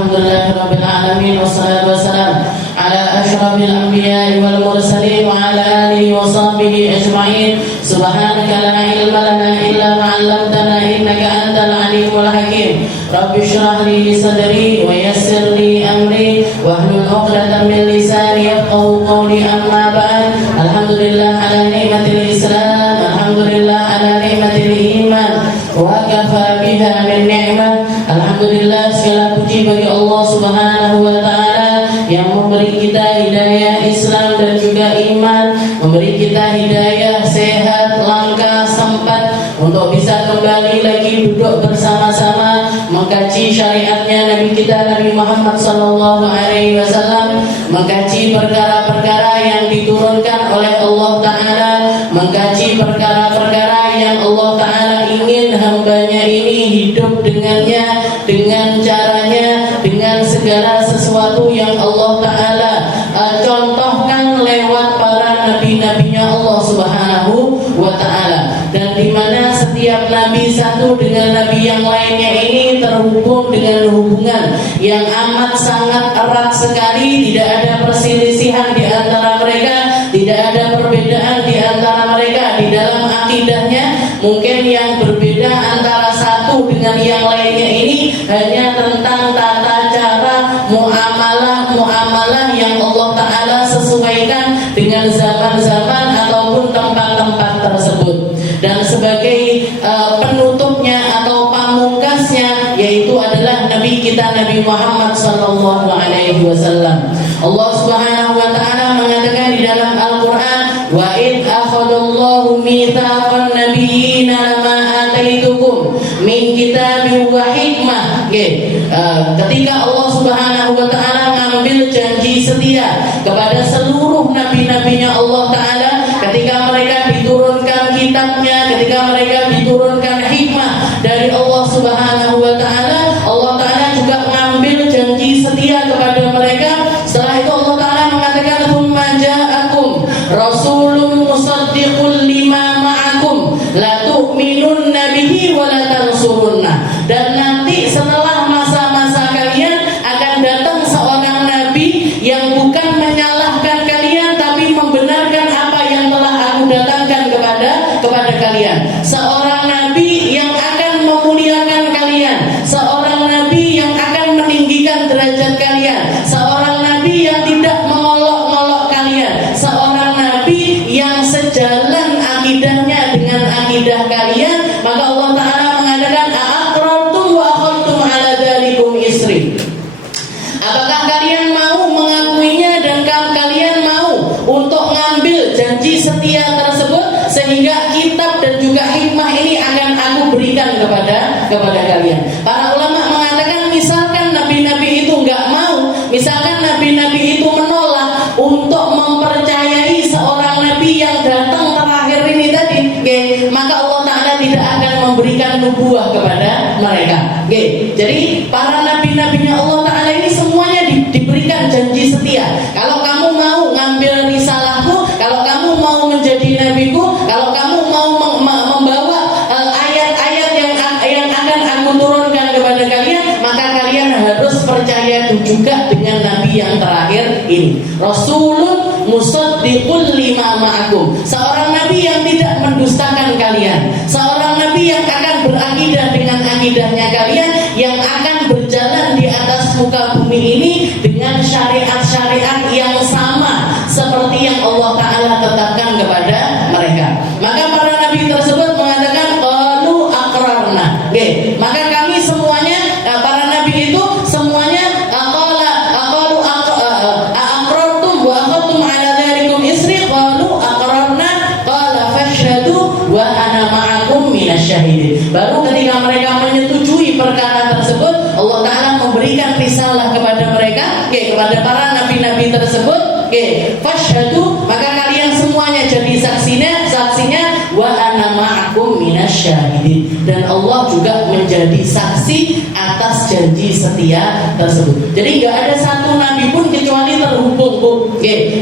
Alhamdulillahirabbil alamin wassalatu wassalam ala asyrafil anbiya'i wal mursalin wa ala alihi wa sahbihi ajma'in. Subhanaka la ilma lana illa ma 'allamtana innaka antal alimul hakim. Rabbi shrah li sadri wa yassir li amri wahlul 'uqdatam min lisani yafqahu qawli. Amma ba'd. Alhamdulillah ala ni'matil Islam, alhamdulillah ala ni'matil iman, wa kafa biha min ni'mah. Alhamdulillah, segala puji bagi Allah Subhanahu wa taala yang memberi kita hidayah Islam dan juga iman, memberi kita hidayah sehat, langkah, sempat untuk bisa kembali lagi duduk bersama-sama mengkaji syariatnya Nabi kita Nabi Muhammad sallallahu alaihi wasallam, mengkaji perkara-perkara yang diturunkan oleh Allah taala, mengkaji perkara-perkara yang Allah taala ingin hambanya ini hidup dengannya, dengan caranya, dengan segala sesuatu yang Allah taala contohkan lewat para nabi-nabinya Allah Subhanahu wa taala, dan di mana setiap nabi satu dengan nabi yang lainnya ini terhubung dengan hubungan yang amat sangat erat sekali. Tidak ada perselisihan di antara mereka, tidak ada perbedaan di antara mereka di dalam akidahnya. Mungkin yang berbeda antara satu dengan yang lainnya ini hanya tentang tata cara muamalah yang Allah taala sesuaikan dengan zaman-zaman ataupun tempat-tempat tersebut. Dan sebagai penutupnya atau pamungkasnya yaitu adalah Nabi kita Nabi Muhammad sallallahu alaihi wasallam. Allah Subhanahu wa taala mengatakan di dalam Al-Qur'an, wa id akhadallahu mitsaqan nabiyina lama ataitukum min kitabin wa hikmah. Ketika Allah Subhanahu wa taala mengambil janji setia kepada seluruh nabi-nabinya Allah taala, ketika mereka diturunkan kitabnya, ketika mereka diturunkan hikmah dari Allah Subhanahu wa taala, Allah taala juga mengambil janji setia kepada mereka. Setelah itu Allah taala mengatakan, "Tsumma ja'akum rasulun musaddiqul lima ma'akum la tu'minunna bihi wa la tansurunna." Dan nanti setelah masa-masa kalian akan datang seorang nabi yang bukan menyalahkan kalian tapi membenarkan apa yang telah aku datangkan kepada kalian. Seorang nabi yang akan memuliakan kalian, seorang nabi yang akan meninggikan derajat kalian, seorang nabi yang tidak mengolok-ngolok kalian, seorang nabi yang sejalan akidahnya dengan akidah kalian. Maka Allah taala mengatakan, aqrartum wa akhadtum ala dzalikum isri. Apakah kalian mau mengakuinya dan kalian mau untuk mengambil janji setia tersebut, sehingga kitab dan juga hikmah ini akan aku berikan kepada kalian. Para ulama mengatakan, misalkan nabi-nabi itu enggak mau, misalkan nabi-nabi itu menolak untuk mempercayai seorang nabi yang datang terakhir ini tadi, maka Allah taala tidak akan memberikan nubuah kepada mereka. Jadi para nabi-nabinya Allah taala ini semuanya diberikan janji setia. Kalau kamu mau ngambil risalahku, kalau kamu mau menjadi nabiku, kalau kamu mau membawa ayat-ayat yang akan aku turunkan kepada kalian, maka kalian harus percaya juga dengan nabi yang terakhir ini. Rasulun musaddiqul lima ma'akum, seorang nabi yang tidak mendustakan kalian, seorang nabi yang akan berakidah dengan akidahnya kalian, yang akan berjalan di atas muka bumi ini dengan syariat-syariat yang sama seperti yang Allah taala tetapkan kepada mereka. Maka para nabi tersebut mengatakan, qalu aqrarna. Maka kami semuanya, para nabi itu semuanya qalu aqrartum wa akhadtum ala dzalikum isri, qalu aqrarna, qala fashhadu wa ana ma'akum minasyahidin. Baru ketika mereka menyetujui perkara tersebut, Allah taala memberikan risalah kepada mereka, kepada para nabi-nabi tersebut, fashhadu, maka kalian semuanya jadi saksinya, wa ana ma'akum minasyahidin, dan Allah juga menjadi saksi atas janji setia tersebut. Jadi gak ada satu nabi pun kecuali terhubung,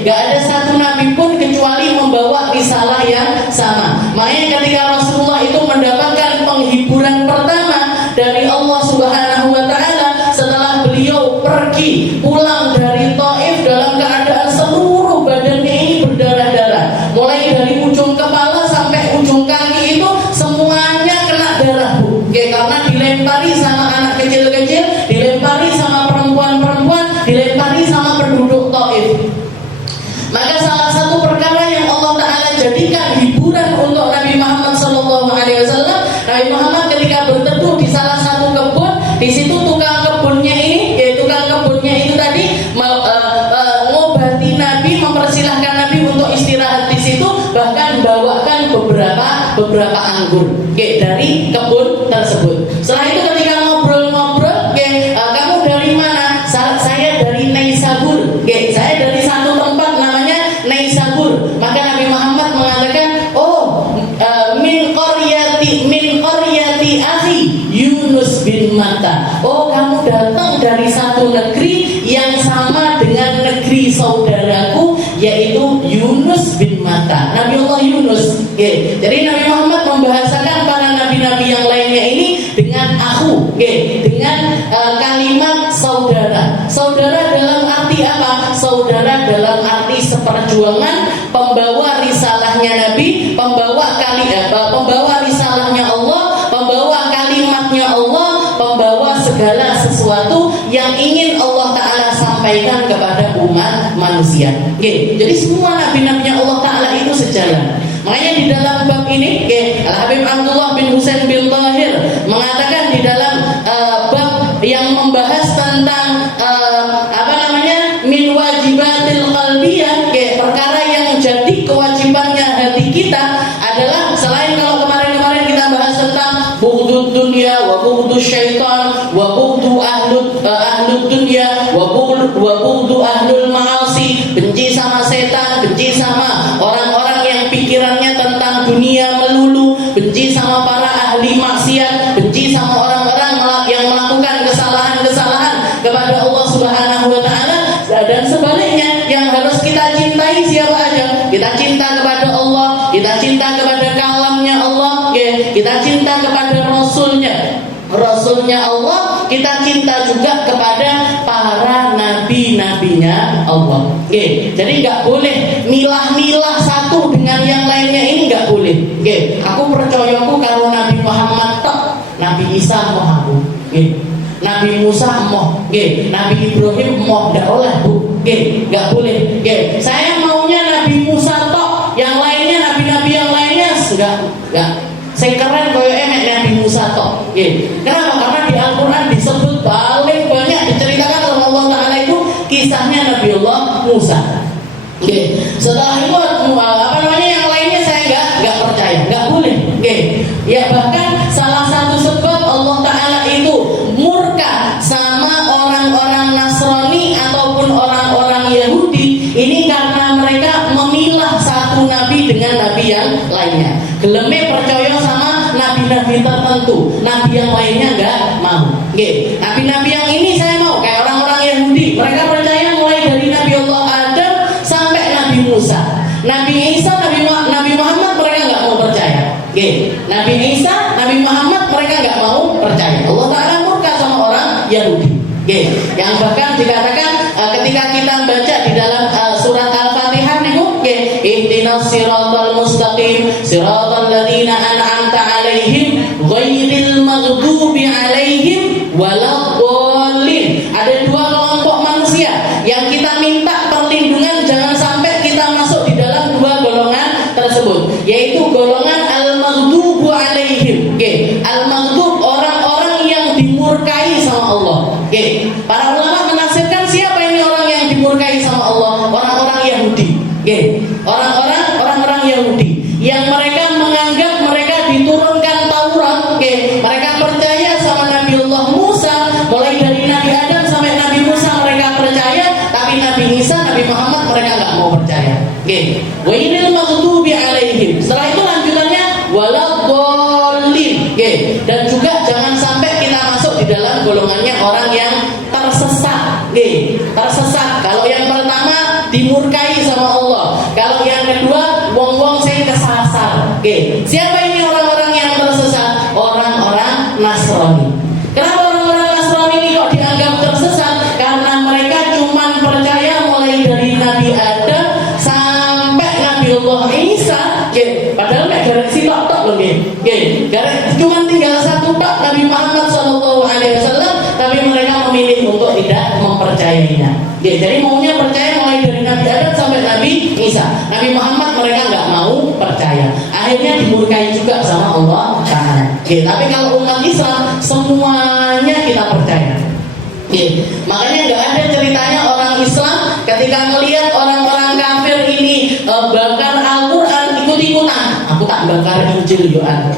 gak ada satu nabi pun kecuali membawa risalah yang sama. Makanya ketika Rasulullah itu mendapatkan penghiburan pertama dari Allah Subhanahu wa taala setelah beliau sabur, dari kebun tersebut. Setelah itu ketika ngobrol-ngobrol, kamu dari mana? Saya dari Naisabur, saya dari satu tempat namanya Naisabur. Maka Nabi Muhammad mengatakan, oh, min qaryati akhi Yunus bin Matta. Oh, kamu datang dari satu negeri yang sama dengan negeri saudaraku, yaitu Yunus bin Matta, Nabi Allah Yunus. Jadi Nabi Muhammad membahasakan para nabi-nabi yang lainnya ini dengan aku, dengan kalimat saudara. Saudara dalam arti apa? Saudara dalam arti seperjuangan, pembawa risalahnya Nabi, pembawa risalahnya Allah, pembawa kalimatnya Allah, pembawa segala sesuatu yang ingin Allah Ta'ala sampaikan kepada umat manusia. Jadi semua nabi-nabinya Allah Ta'ala itu sejalan. Makanya di dalam bab ini, Al-Habib Abdullah bin Husain bin Tahir mengatakan di dalam bab yang membahas tentang min wajibatil qalbiyah, perkara yang jadi kewajibannya hati kita adalah, selain kalau kemarin kita bahas tentang bughdud dunya wa bughdus syaitan wa bughdu ahlud dunya wa bughdu ahlul ma'asi, benci sama setan, benci sama orang-orang yang pikirannya tentang dunia melulu, benci sama para ahli maksiat, benci sama orang-orang yang melakukan kesalahan-kesalahan kepada Allah Subhanahu wa Ta'ala. Dan sebaliknya, yang harus kita cintai siapa aja? Kita cinta kepada Allah, kita cinta kepada kalamnya Allah, kita cinta kepada Rasulnya Allah, kita cinta juga kepada para nabi-nabinya Allah. Jadi nggak boleh milah-milah satu dengan yang lainnya, ini nggak boleh. Aku percayaku kalau Nabi Muhammad tok, Nabi Isa mau aku, Nabi Musa moh, Nabi Ibrahim moh, nggak oleh bu, nggak boleh. Saya maunya Nabi Musa tok, yang lainnya nabi-nabi yang lainnya nggak. Saya keren koyo emek Nabi Musa tok. Kenapa? Karena di Al-Quran disebut paling banyak diceritakan oleh Allah Ta'ala itu kisahnya Nabi Allah Musa. Setelah itu yang lainnya saya nggak percaya, nggak boleh. Ya, bahkan salah satu sebab Allah Ta'ala itu murka sama orang-orang Nasrani ataupun orang-orang Yahudi ini karena mereka memilah satu nabi dengan nabi yang lainnya. Geleme percaya sama nabi-nabi tertentu, nabi yang lainnya nggak mau. Nabi-nabi yang ini saya mau, kayak orang-orang Yahudi, mereka percaya mulai dari Nabi Allah Adam sampai Nabi Musa. Nabi Isa, Nabi Muhammad mereka nggak mau percaya. Nabi Isa, Nabi Muhammad mereka nggak mau percaya. Allah Ta'ala murka sama orang Yahudi. Yang bahkan dikatakan ketika kita baca di dalam surat Al-Fatihah itu, ihdinas siratal mustaqim siratal ladzina an'amta 'alaihim ghairil maghdubi 'alaihim waladdallin. Ada dua kelompok manusia yang kita minta perlindungan jangan sampai kita masuk di dalam dua golongan tersebut, yaitu golongan al-maghdubu 'alaihim. Al-maghdub, orang-orang yang dimurkai sama Allah. Para ulama menafsirkan siapa ini orang yang dimurkai sama Allah? Orang-orang Yahudi. Orang-orang Yahudi yang mereka menganggap mereka diturunkan Taurat. Mereka percaya sama Nabi Allah Musa, mulai dari Nabi Adam sampai Nabi Musa mereka percaya, tapi Nabi Isa, Nabi Muhammad mereka nggak mau percaya. Wa inil maghdubi 'alaihim. Setelah itu lanjutannya waladdallin. Dan juga jangan sampai kita masuk di dalam golongannya orang yang tersesat. Tersesat. Kalau yang pertama dimurkai sama Allah. Kalau yang kedua wong-wong saya kesasar. Siapa ini orang-orang yang tersesat? Orang-orang Nasrani. Kenapa orang-orang Nasrani ini kok dianggap tersesat? Karena mereka cuma percaya mulai dari Nabi Adam sampai Nabi Allah Isa. Padahal nggak garek si tok loh, cuma tinggal satu tok Nabi Muhammad SAW, tapi mereka memilih untuk tidak mempercayainya. Jadi maunya percaya mulai dari Nabi Adam sampai Nabi Isa. Nabi Muhammad mereka nggak mau percaya. Akhirnya dimurkai juga sama Allah Ta'ala. Tapi kalau umat Islam semuanya kita percaya. Makanya nggak ada ceritanya orang Islam ketika melihat orang-orang kafir ini bakar Al-Quran ikut-ikutan. Aku tak tak bakar Injil yo ada.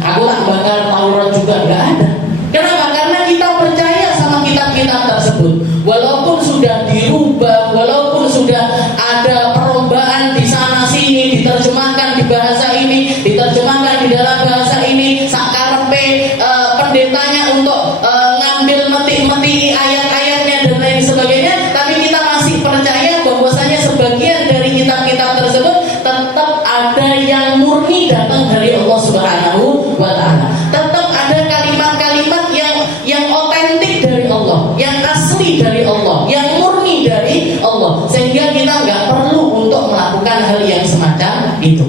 Aku tak bakar Taurat juga nggak ada. Kenapa? Karena kita percaya sama kitab-kitab tersebut. Walaupun sudah dirubah, walaupun sudah ada perubahan di sana sini, diterjemahkan di bahasa ini, diterjemahkan di dalam bahasa ini, sakarepe pendetanya untuk ngambil meti-meti ayat-ayatnya dan lain sebagainya, tapi kita masih percaya bahwasanya sebagian dari kitab-kitab tersebut tetap ada yang murni datang dari Allah Subhanahu wa taala. Tetap ada kalimat-kalimat yang otentik dari Allah, yang asli dari Allah, yang murni dari Allah, sehingga kita nggak perlu untuk melakukan hal yang semacam itu.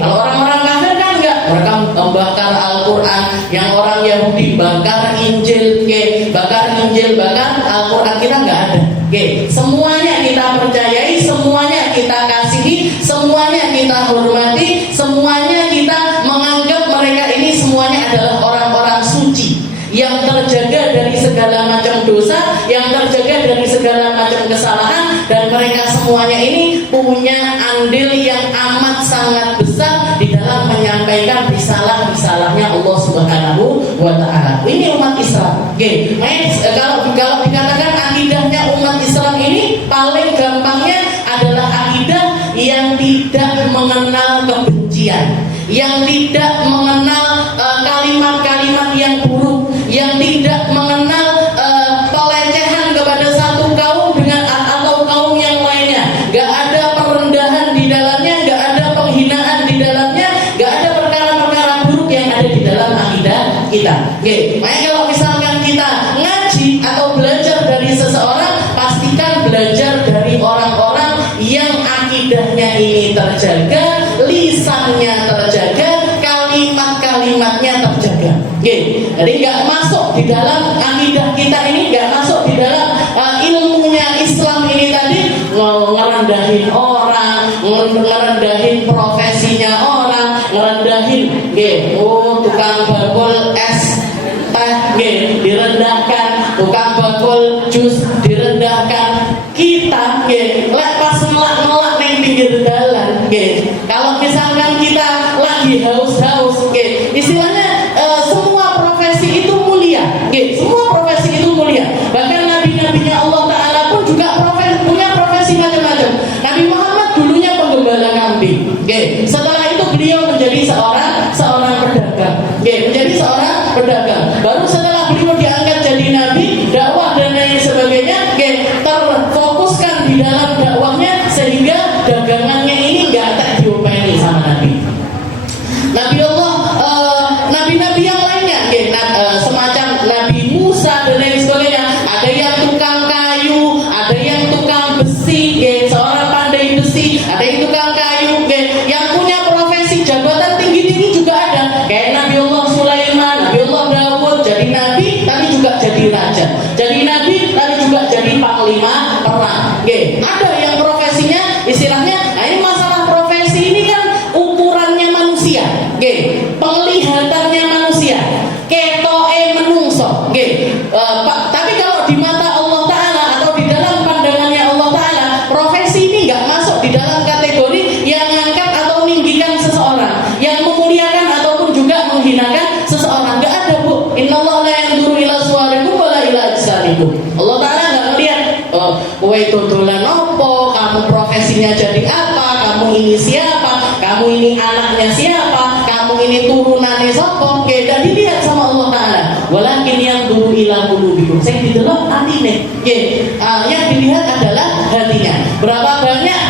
Kalau orang-orang kafir kan nggak, mereka membakar Al-Quran, yang orang Yahudi bakar Injil, bakar Al-Quran, kita nggak ada. Semuanya kita percayai, semuanya kita kasihi, semuanya kita hormati, semuanya kita menganggap mereka ini semuanya adalah orang-orang suci yang terjaga dari segala macam dosa, yang terjaga dari segala macam kesalahan, dan mereka semuanya ini punya andil yang amat sangat besar di dalam menyampaikan risalah-risalahnya Allah Subhanahu wa taala. Ini umat Islam. Kalau dikatakan akidahnya umat Islam ini paling gampangnya adalah akidah yang tidak mengenal kebencian, yang tidak mengenal kalimat-kalimat yang buruk, yang tidak mengenal pelecehan kepada satu kaum dengan atau kaum yang lainnya. Gak ada perendahan di dalamnya, gak ada penghinaan di dalamnya, gak ada perkara-perkara buruk yang ada di dalam akidah kita. Makanya kalau misalkan kita ngaji atau belajar dari seseorang, pastikan belajar dari orang-orang yang akidahnya ini terjaga, lisannya terjaga, kalimat-kalimatnya terjaga. Jadi nggak masuk di dalam akidah kita ini, nggak masuk di dalam ilmunya Islam ini tadi ngerendahin orang, ngerendahin profesinya orang, ngerendahin tukang bakul es teh direndahkan, tukang bakul jus direndahkan. Kita pas ngelak neng pinggir jalan, kalau misalkan kita lagi haus-haus, istilahnya semua profesi itu mulia, semua profesi itu mulia. Bahkan nabi-nabinya Allah Taala pun juga punya profesi macam-macam. Nabi Muhammad dulunya penggembala kambing, setelah itu beliau menjadi seorang pedagang, menjadi seorang pedagang. Baru setelah beliau diangkat jadi nabi, dakwah dan lain sebagainya, terfokuskan di dalam dakwahnya sehingga dagangannya ini nggak tak diopeni sama nabi. Nabi-nabi yang lainnya, semacam Nabi Musa dan lain sebagainya, ada yang tukang kayu, ada yang tukang besi, seorang pandai besi, ada yang tukang kayu, yang punya profesi jabatan tinggi-tinggi juga ada, kayak Nabi Allah Sulaiman, Nabi Allah Dawud, jadi nabi tapi juga jadi raja, jadi nabi tapi juga jadi panglima perang. Ada yang profesinya istilahnya, ini masalah profesi ini kan ukurannya manusia, penglihatannya manusia, ketoke menungso, tapi kalau di mata Allah Taala atau di dalam pandangannya Allah Taala, profesi ini nggak masuk di dalam kategori yang mengangkat atau meninggikan seseorang, yang memuliakan ataupun juga menghinakan seseorang. Nggak ada, Bu. Innallaha la yanzuru ila suwarikum wala ila ajsamikum. Allah Taala nggak melihat kowe itu dolan opo, kamu profesinya jadi apa, kamu ini siapa, kamu ini anaknya siapa, kamu ini turunannya sapa, tidak dilihat sama Allah Taala. Walakin yang dulu ila qulubikum, saya didelok atine. Yang dilihat adalah hatinya. Berapa banyak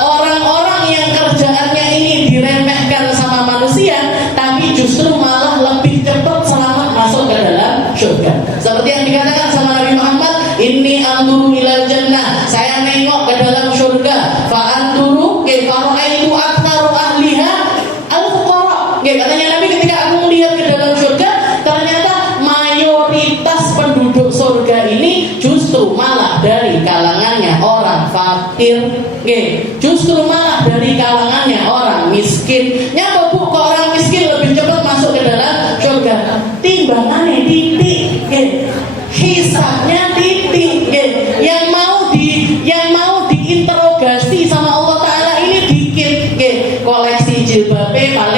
orang-orang yang kerjaannya ini diremehkan sama manusia, tapi justru malah lebih cepat selamat masuk ke dalam surga. Seperti yang dikatakan sama Nabi Muhammad, inni anduru ilal jannah, saya nengok ke dalam surga, fa anduru faraitu aktsaru ahliha al-fuqara. Katanya Nabi, ketika aku melihat ke dalam surga, ternyata mayoritas penduduk surga ini justru malah dari kalangannya orang fakir, justru malah dari kalangannya orang miskin. Nyapa, Bu, kok orang miskin lebih cepat masuk ke dalam surga? Timbangannya titik, hisabnya titik, yang mau diinterogasi sama Allah Taala ini dikit, koleksi jilbabnya paling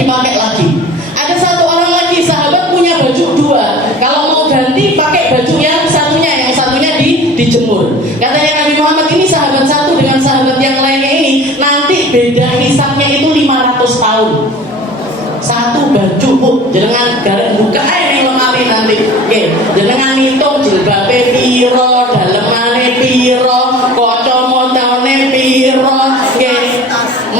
dipakai lagi. Ada satu orang lagi sahabat punya baju dua, kalau mau ganti pakai baju yang satunya dijemur. Katanya Nabi Muhammad, ini sahabat satu dengan sahabat yang lainnya ini nanti beda hisapnya itu 500 tahun. Satu baju jenengan garek buka ning lemari nanti. Nggih, jenengan hitung jilbabe piro, dalemane piro, kacamotane piro, nggih.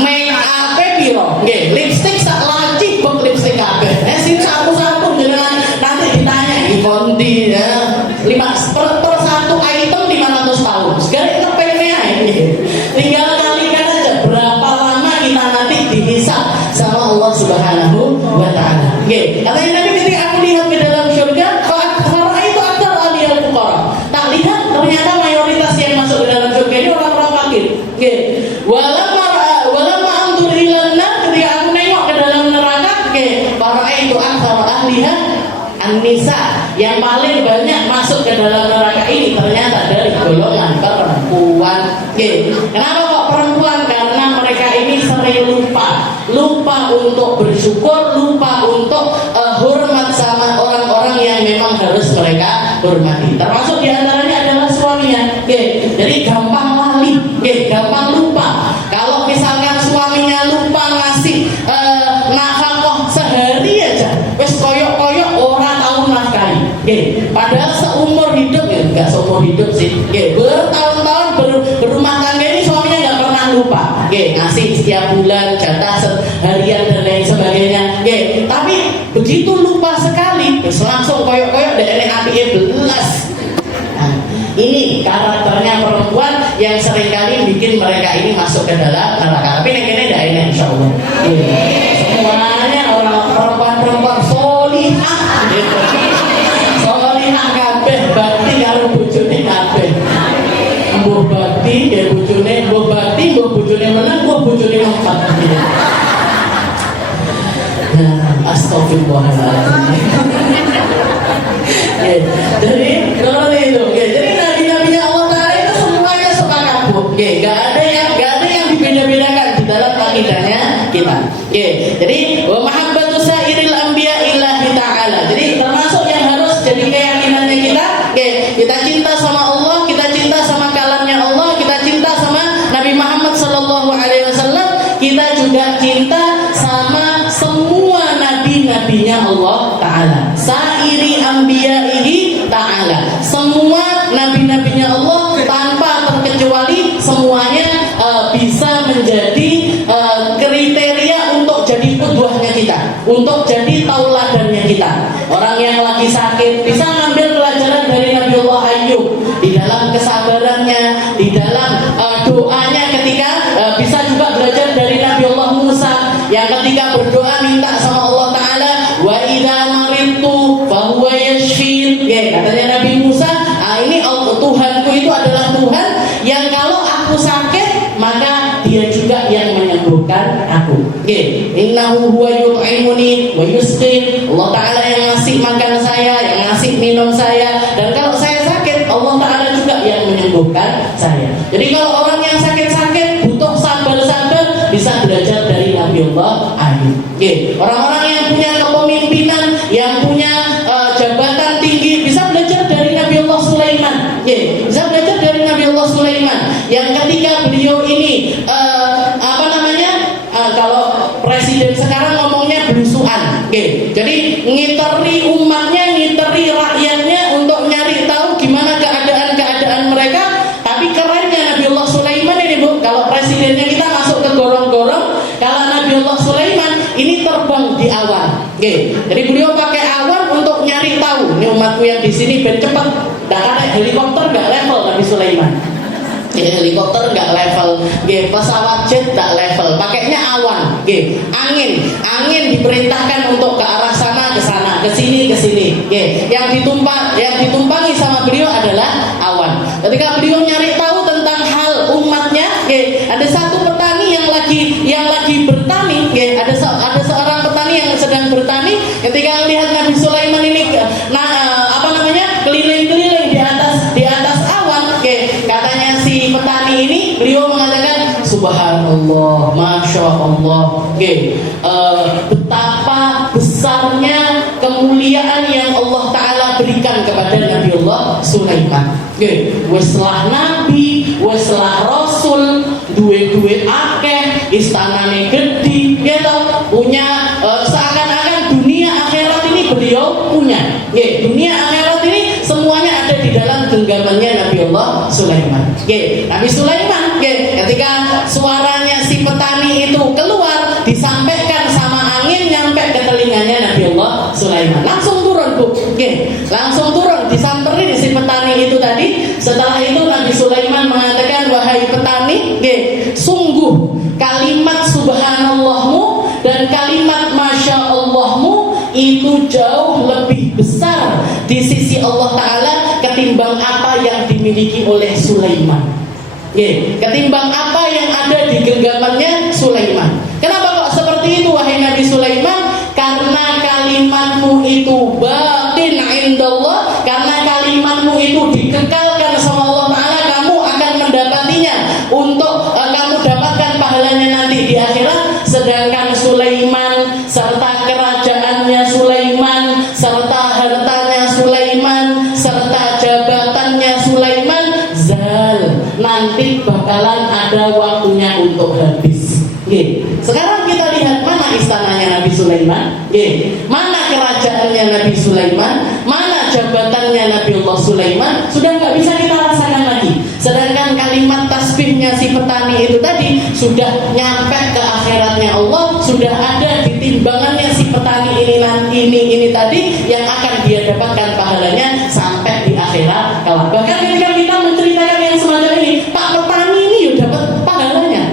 Make up piro, nggih. Lipstik sak laci bek lipstik kabeh. Sing sapu-sapu jenengan nanti ditanya iki kondi ya. 5 per satu item 500 tahun. Segala ngepene ae. Tinggal kalikan aja berapa lama kita nanti dihisab sama Allah Subhanahu wa taala. Nggih, katanya Nabi ketika aku lihat ke dalam surga, para itu aktsar aliyal fuqara. Tak lihat ternyata mayoritas yang masuk ke dalam surga ini orang-orang fakir. Nggih. Walamma anzur ilan nar, ketika aku nengok ke dalam neraka, nggih, para itu aktsar ahliha an-nisa. Yang paling banyak masuk ke dalam neraka ini ternyata dari golongan perempuan. Nggih. Kenapa kok perempuan? Karena mereka ini sering lupa untuk bersyukur, lupa untuk hormat sama orang-orang yang memang harus mereka hormati. Termasuk diantaranya adalah suaminya. Oke, jadi gampang lali, gampang lupa. Kalau misalkan suaminya lupa ngasih nafkah sehari aja, wes koyok-koyok orang tahu nafkahi. Padahal seumur hidup ya, enggak seumur hidup sih. Bertahun-tahun berumah tangga ini suaminya nggak pernah lupa. Ngasih setiap bulan jatah harian dan lain sebagainya. Tapi begitu lupa sekali, terus langsung koyok-koyok dari hati belas. Nah, ini karakternya perempuan yang seringkali bikin mereka ini masuk ke dalam neraka. Tapi ini tidak enak, insya Allah. Semuanya orang perempuan solihah, solihah kabeh, bakti karo bojone kabeh. Mbuh bakti ya bojone, mbuh bakti mbuh bojone menang, mbuh bojone empat. Astagfirullahaladzim. Jadi kalau itu, jadi nabi-nabinya Allah Taala itu semuanya sepakat, Bu. Gak ada yang dibeda-bedakan di dalam akidahnya kita. Jadi mahabbatu sairil anbiya illahi ta'ala. Jadi termasuk yang harus jadi keyakinannya kita. Kita cinta sama Allah, kita cinta sama kalamnya Allah, kita cinta sama Nabi Muhammad sallallahu alaihi wasallam, kita juga cinta sama semua nabi-nabinya Allah Ta'ala. Sairi anbiya'ihi ta'ala. Semua nabi-nabinya Allah tanpa terkecuali semuanya bisa menjadi kriteria untuk jadi qudwahnya kita, untuk jadi tauladannya kita. Orang yang lagi sakit bisa ngambil pelajaran dari Nabiullah Ayyub di dalam kesabarannya, di dalam doanya ketika bisa juga belajar dari Nabiullah Musa yang ketika berdoa minta sama Allah Ta'ala, wa idza maridtu fa huwa yashfin. Katanya Nabi Musa, ini Allah Tuhanku itu adalah Tuhan yang kalau aku sakit maka dia juga yang menyembuhkan aku. Innahu huwa yut'imuni wa yusqin. Allah Ta'ala yang ngasih makan saya, yang ngasih minum saya, dan kalau saya sakit Allah Ta'ala juga yang menyembuhkan saya. Jadi kalau orang yang sakit-sakit butuh sabar-sabar, bisa belajar dari Nabiullah Ayub. Orang-orang yang punya kepemimpinan, yang punya jabatan tinggi, bisa belajar dari Nabiullah Sulaiman. Bisa belajar dari Nabiullah Sulaiman yang ketika beliau ini kalau presiden sekarang ngomongnya belusuan. Jadi ngiteri umatnya, ngiteri rakyatnya untuk nyari tahu gimana keadaan mereka. Tapi kerennya Nabiullah Sulaiman ini, Bu, kalau presidennya kita masuk ke gorong-gorong, kalau Nabiullah Sulaiman ini terbang di awan. Jadi beliau pakai awan untuk nyari tahu, ini umatku yang di sini ben cepet. Karena helikopter nggak level Nabi Sulaiman. Helikopter nggak level, pesawat jet nggak level, pakainya awan, angin diperintahkan untuk ke arah sana, ke sana, ke sini. Yang ditumpangi sama beliau adalah awan. Ketika beliau nyari tahu tentang hal umatnya, ada satu petani yang lagi bertani, ada seorang petani yang sedang bertani. Ketika melihat Nabi Sulaiman ini, keliling-keliling di atas awan, katanya si petani ini, beliau mengatakan, Subhanallah, Masya Masya Allah. Betapa besarnya kemuliaan yang Allah Ta'ala berikan kepada Nabiullah Sulaiman. Weslah nabi, weslah rasul, duwe akeh, istanane gede, gitu. Punya seakan-akan dunia akhirat ini beliau punya. Dunia akhirat ini semuanya ada di dalam genggamannya Nabiullah Sulaiman. Nabi Sulaiman, ketika suaranya si petani itu keluar, disampaikan sama angin nyampe ke telinganya Nabiullah Sulaiman. Langsung turun, Bu. Langsung turun, disamperin si petani itu tadi. Setelah itu Nabi Sulaiman mengatakan, wahai petani, sungguh kalimat subhanallahmu dan kalimat masya Allahmu itu jauh lebih besar di sisi Allah Ta'ala ketimbang apa yang dimiliki oleh Sulaiman. Ketimbang apa yang ada di genggamannya Sulaiman. Kenapa kok seperti itu wahai Nabi Sulaiman? Karena kalimatmu itu batin indallah, karena kalimatmu itu dikekalkan sama Allah Ta'ala, kamu akan mendapatinya untuk kamu dapatkan pahalanya nanti di akhirat. Sedangkan Sulaiman serta kerajaannya Sulaiman, serta hartanya Sulaiman, serta jabatannya Sulaiman nanti bakalan ada waktunya untuk habis. Sekarang kita lihat mana istananya Nabi Sulaiman, mana kerajaannya Nabi Sulaiman, mana jabatannya Nabiullah Sulaiman, sudah nggak bisa kita rasakan lagi. Sedangkan kalimat tasbihnya si petani itu tadi sudah nyampe ke akhiratnya Allah, sudah ada di timbangannya si petani ini tadi yang akan dia dapatkan pahalanya sampai di akhirat kelak. Bahkan ketika kita menceritakan yang semacam ini, Pak petani ini dapat pahalanya.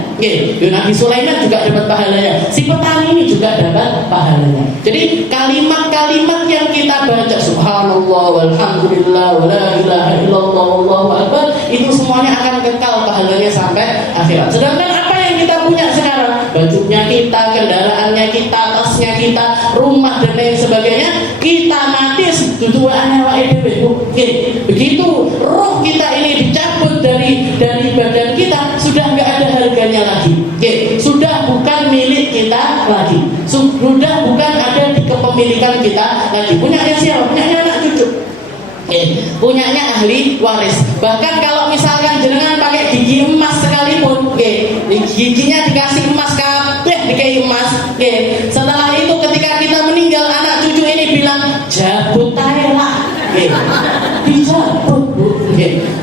Nabi Sulaiman juga dapat pahalanya. Si petani ini juga dapat pahalanya. Jadi kalimat-kalimat yang kita baca subhanallah walhamdulillah wala ilaha illallah wallahu akbar, itu semuanya akan kekal pahalanya sampai akhirat. Sedangkan apa yang kita punya sekarang, bajunya kita, kendaraannya kita, tasnya kita, rumah dan lain sebagainya, kita mati sedudukannya begitu roh kita ini dicabut dari badan kita, sudah nggak ada harganya lagi. Sudah bukan milik kita lagi, sudah bukan ada di kepemilikan kita lagi. Punyanya siapa? Punyanya anak cucu, punyanya ahli waris. Bahkan kalau misalkan jenengan pakai gigi emas sekalipun, giginya dikasih emas kabeh, dikasih emas. Setelah itu ketika kita meninggal, anak cucu ini bilang jabut aja lah, dicabut,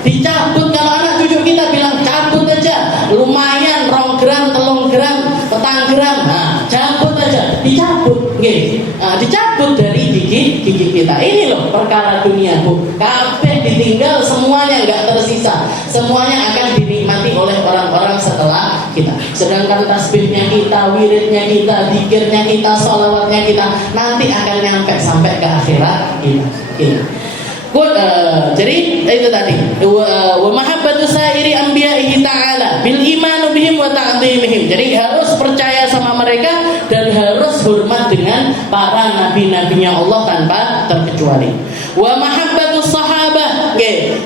dicabut. Kalau anak cucu kita bilang cabut aja, lumayan 2 gram, 3 gram, 4 gram, nah cabut aja, dicabut, dicabut dari gigi kita. Ini loh perkara dunia, Bu. Kabeh ditinggal, semuanya nggak tersisa, semuanya akan dinikmati oleh orang-orang setelah kita. Sedangkan tasbihnya kita, wiridnya kita, zikirnya kita, sholawatnya kita nanti akan nyampe sampai ke akhirat kita. Jadi itu tadi wa mahabbatu sairi anbiya'ihi ta'ala bil imanu bihim wa ta'dhimihim. Jadi harus percaya sama mereka dan harus hormat dengan para nabi-nabinya Allah tanpa terkecuali. Wa mahabbatu sahabah.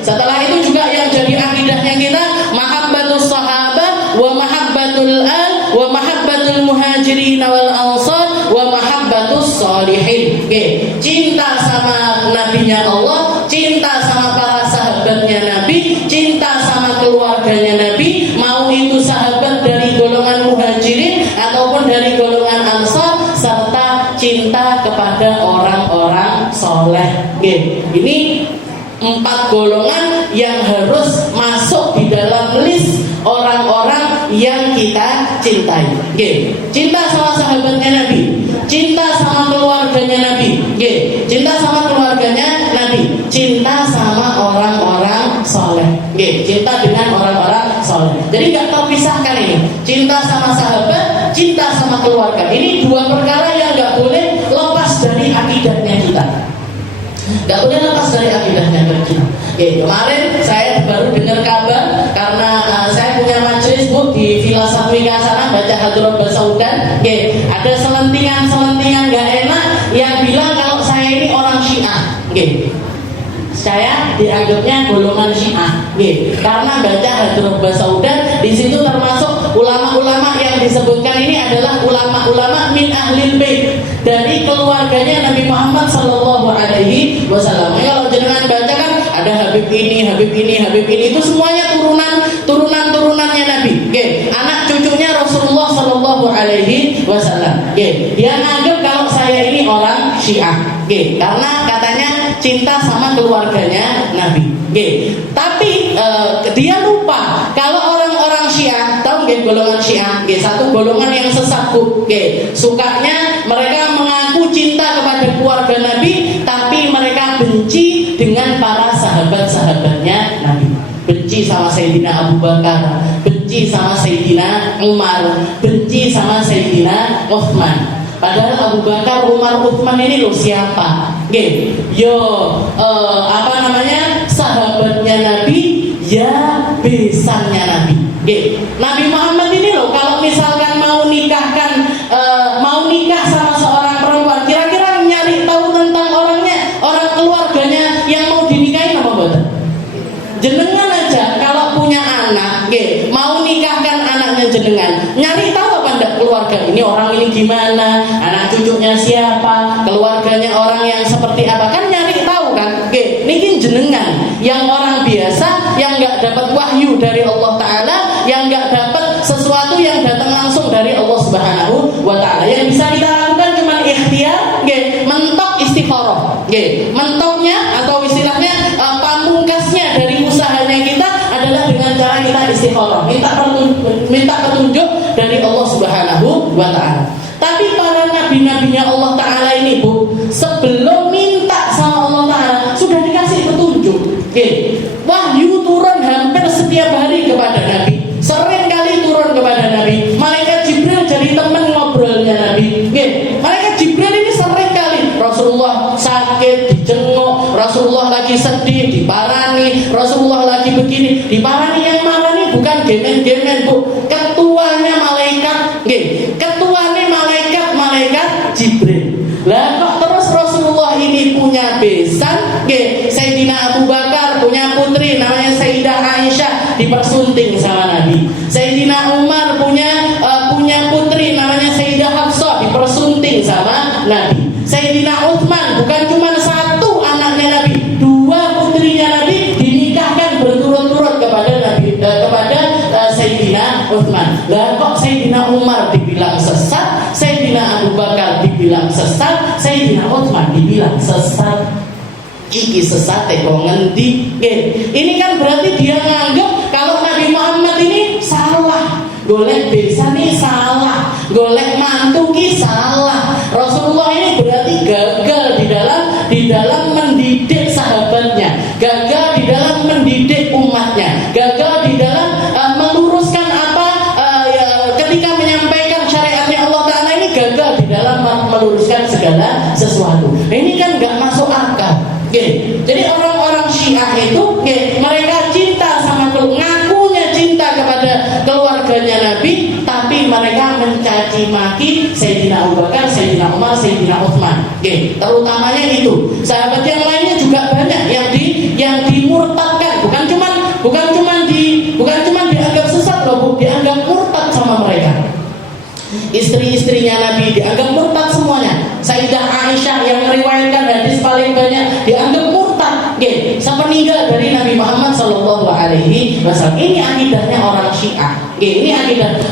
Setelah itu juga yang jadi akidahnya kita mahabbatu sahabah wa mahabbatul al wa mahabbatul muhajirin wal ansar wa mahabbatus sholihin. Cinta sama nabinya Allah, cinta sama para sahabatnya Nabi, cinta sama keluarganya Nabi, mau itu sahabat dari golongan muhajirin ataupun dari golongan ansar, serta cinta kepada orang-orang soleh. Ini 4 golongan yang harus masuk di dalam list orang-orang yang kita cintai. Cinta sama sahabatnya Nabi, cinta sama keluarganya Nabi, cinta sama keluarganya Nabi, cinta sama orang-orang soleh, cinta dengan orang-orang soleh. Jadi nggak terpisahkan ini, cinta sama sahabat, cinta sama keluarga. Ini 2 perkara yang nggak boleh lepas dari akidahnya kita. Gak boleh lepas dari akidahnya kita. Kemarin saya baru dengar kabar karena saya punya majelis, Bu, di Villa Satwika sana baca Hadrat Basaudan. Ada selentingan gak enak yang bilang kalau saya ini orang Syiah. saya dianggapnya golongan Syiah. Karena baca Hadroh Basaudan di situ termasuk ulama-ulama yang disebutkan ini adalah ulama-ulama min ahlil bait, dari keluarganya Nabi Muhammad sallallahu alaihi wasallam. Kalau jenengan baca kan ada Habib ini, Habib ini, Habib ini, itu semuanya turunannya Nabi. Anak cucunya Rasulullah sallallahu alaihi wasallam. Dia nganggap kalau saya ini orang Syiah. Karena katanya cinta sama keluarganya Nabi. Tapi dia lupa kalau orang-orang Syiah, tahu nggih golongan Syiah? Satu golongan yang sesat, Bu. Sukanya mereka mengaku cinta kepada keluarga Nabi, tapi mereka benci dengan para sahabat-sahabatnya Nabi. Benci sama Sayyidina Abu Bakar, benci sama Sayyidina Umar, benci sama Sayyidina Uthman. Padahal Abu Bakar, Umar, Uthman ini loh siapa? Sahabatnya Nabi, ya besannya Nabi. Nabi Muhammad ini loh kalau misalkan mau nikah sama seorang perempuan, kira-kira nyari tahu tentang orangnya, orang keluarganya yang mau dinikahin apa betul? Jenengan aja kalau punya anak, mau nikahkan anaknya jenengan, nyari tahu apa enggak keluarga ini, orang ini gimana, anak cucunya siapa, keluarganya orang yang seperti apa, kan nyari tahu kan? Niki jenengan yang orang biasa, yang enggak dapat wahyu dari Allah Taala, yang enggak dapat sesuatu yang datang langsung dari Allah Subhanahu wa Taala. Yang bisa kita lakukan cuma ikhtiar, mentok istikharah. Mentoknya atau istilahnya pamungkasnya dari usahanya kita adalah dengan cara kita istikharah, minta petunjuk dari Allah Subhanahu wa Ta'ala. Tapi para nabi-nabinya Allah Ta'ala ini, Bu, sebelum minta sama Allah Ta'ala sudah dikasih petunjuk. Wahyu turun hampir setiap hari kepada Nabi, sering kali turun kepada Nabi. Malaikat Jibril jadi teman ngobrolnya Nabi. Malaikat Jibril ini sering kali Rasulullah sakit dijenguk, Rasulullah lagi sedih diparani, Rasulullah lagi begini diparani. Yang marani bukan gemen-gemen, Bu, ketuanya malaikat, malaikat Jibril. Lah kok terus Rasulullah ini punya besan, Sayyidina Abu Bakar punya putri namanya Sayyidah Aisyah dipersunting sama Nabi. Sayyidina Umar punya putri namanya Sayyidah Hafsah dipersunting sama Nabi. Sayyidina Uthman bukan cuma satu anaknya Nabi, dua putrinya Nabi dinikahkan berturut-turut kepada Nabi, kepada Sayyidina Uthman. Lah kok Sayyidina Umar dibilang sesat, Sayyidina Abu Bakar dibilang sesat, Sayyidina Uthman dibilang sesat? Iki sesat kok ngendi? Ini kan berarti dia nganggap kalau Nabi Muhammad ini salah, golek besan ini salah, golek mantu ki salah. Rasulullah ini berarti gagal di dalam mendidik sahabatnya, gagal di dalam mendidik umatnya, gagal di dalam meluruskan ketika menyampaikan syariatnya Allah Ta'ala ini, gagal di dalam meluruskan segala sesuatu. Ini kan gak masuk akal. Jadi orang-orang Syiah itu mereka cinta sama ngakunya cinta kepada keluarganya Nabi, tapi mereka mencaci maki Sayyidina Abu Bakar, Sayyidina Umar, Sayyidina Uthman. Terutamanya itu. Sahabat yang lainnya juga banyak yang dimurtadkan, bukan cuma dianggap sesat loh, Bu, dianggap murtad sama mereka. Istri-istrinya Nabi dianggap murtad semuanya. Sayyidah Aisyah yang meriwayatkan hadis paling banyak dianggap murtad, sepeninggal dari Nabi Muhammad sallallahu alaihi wasallam. Ini akidahnya orang Syiah. Ini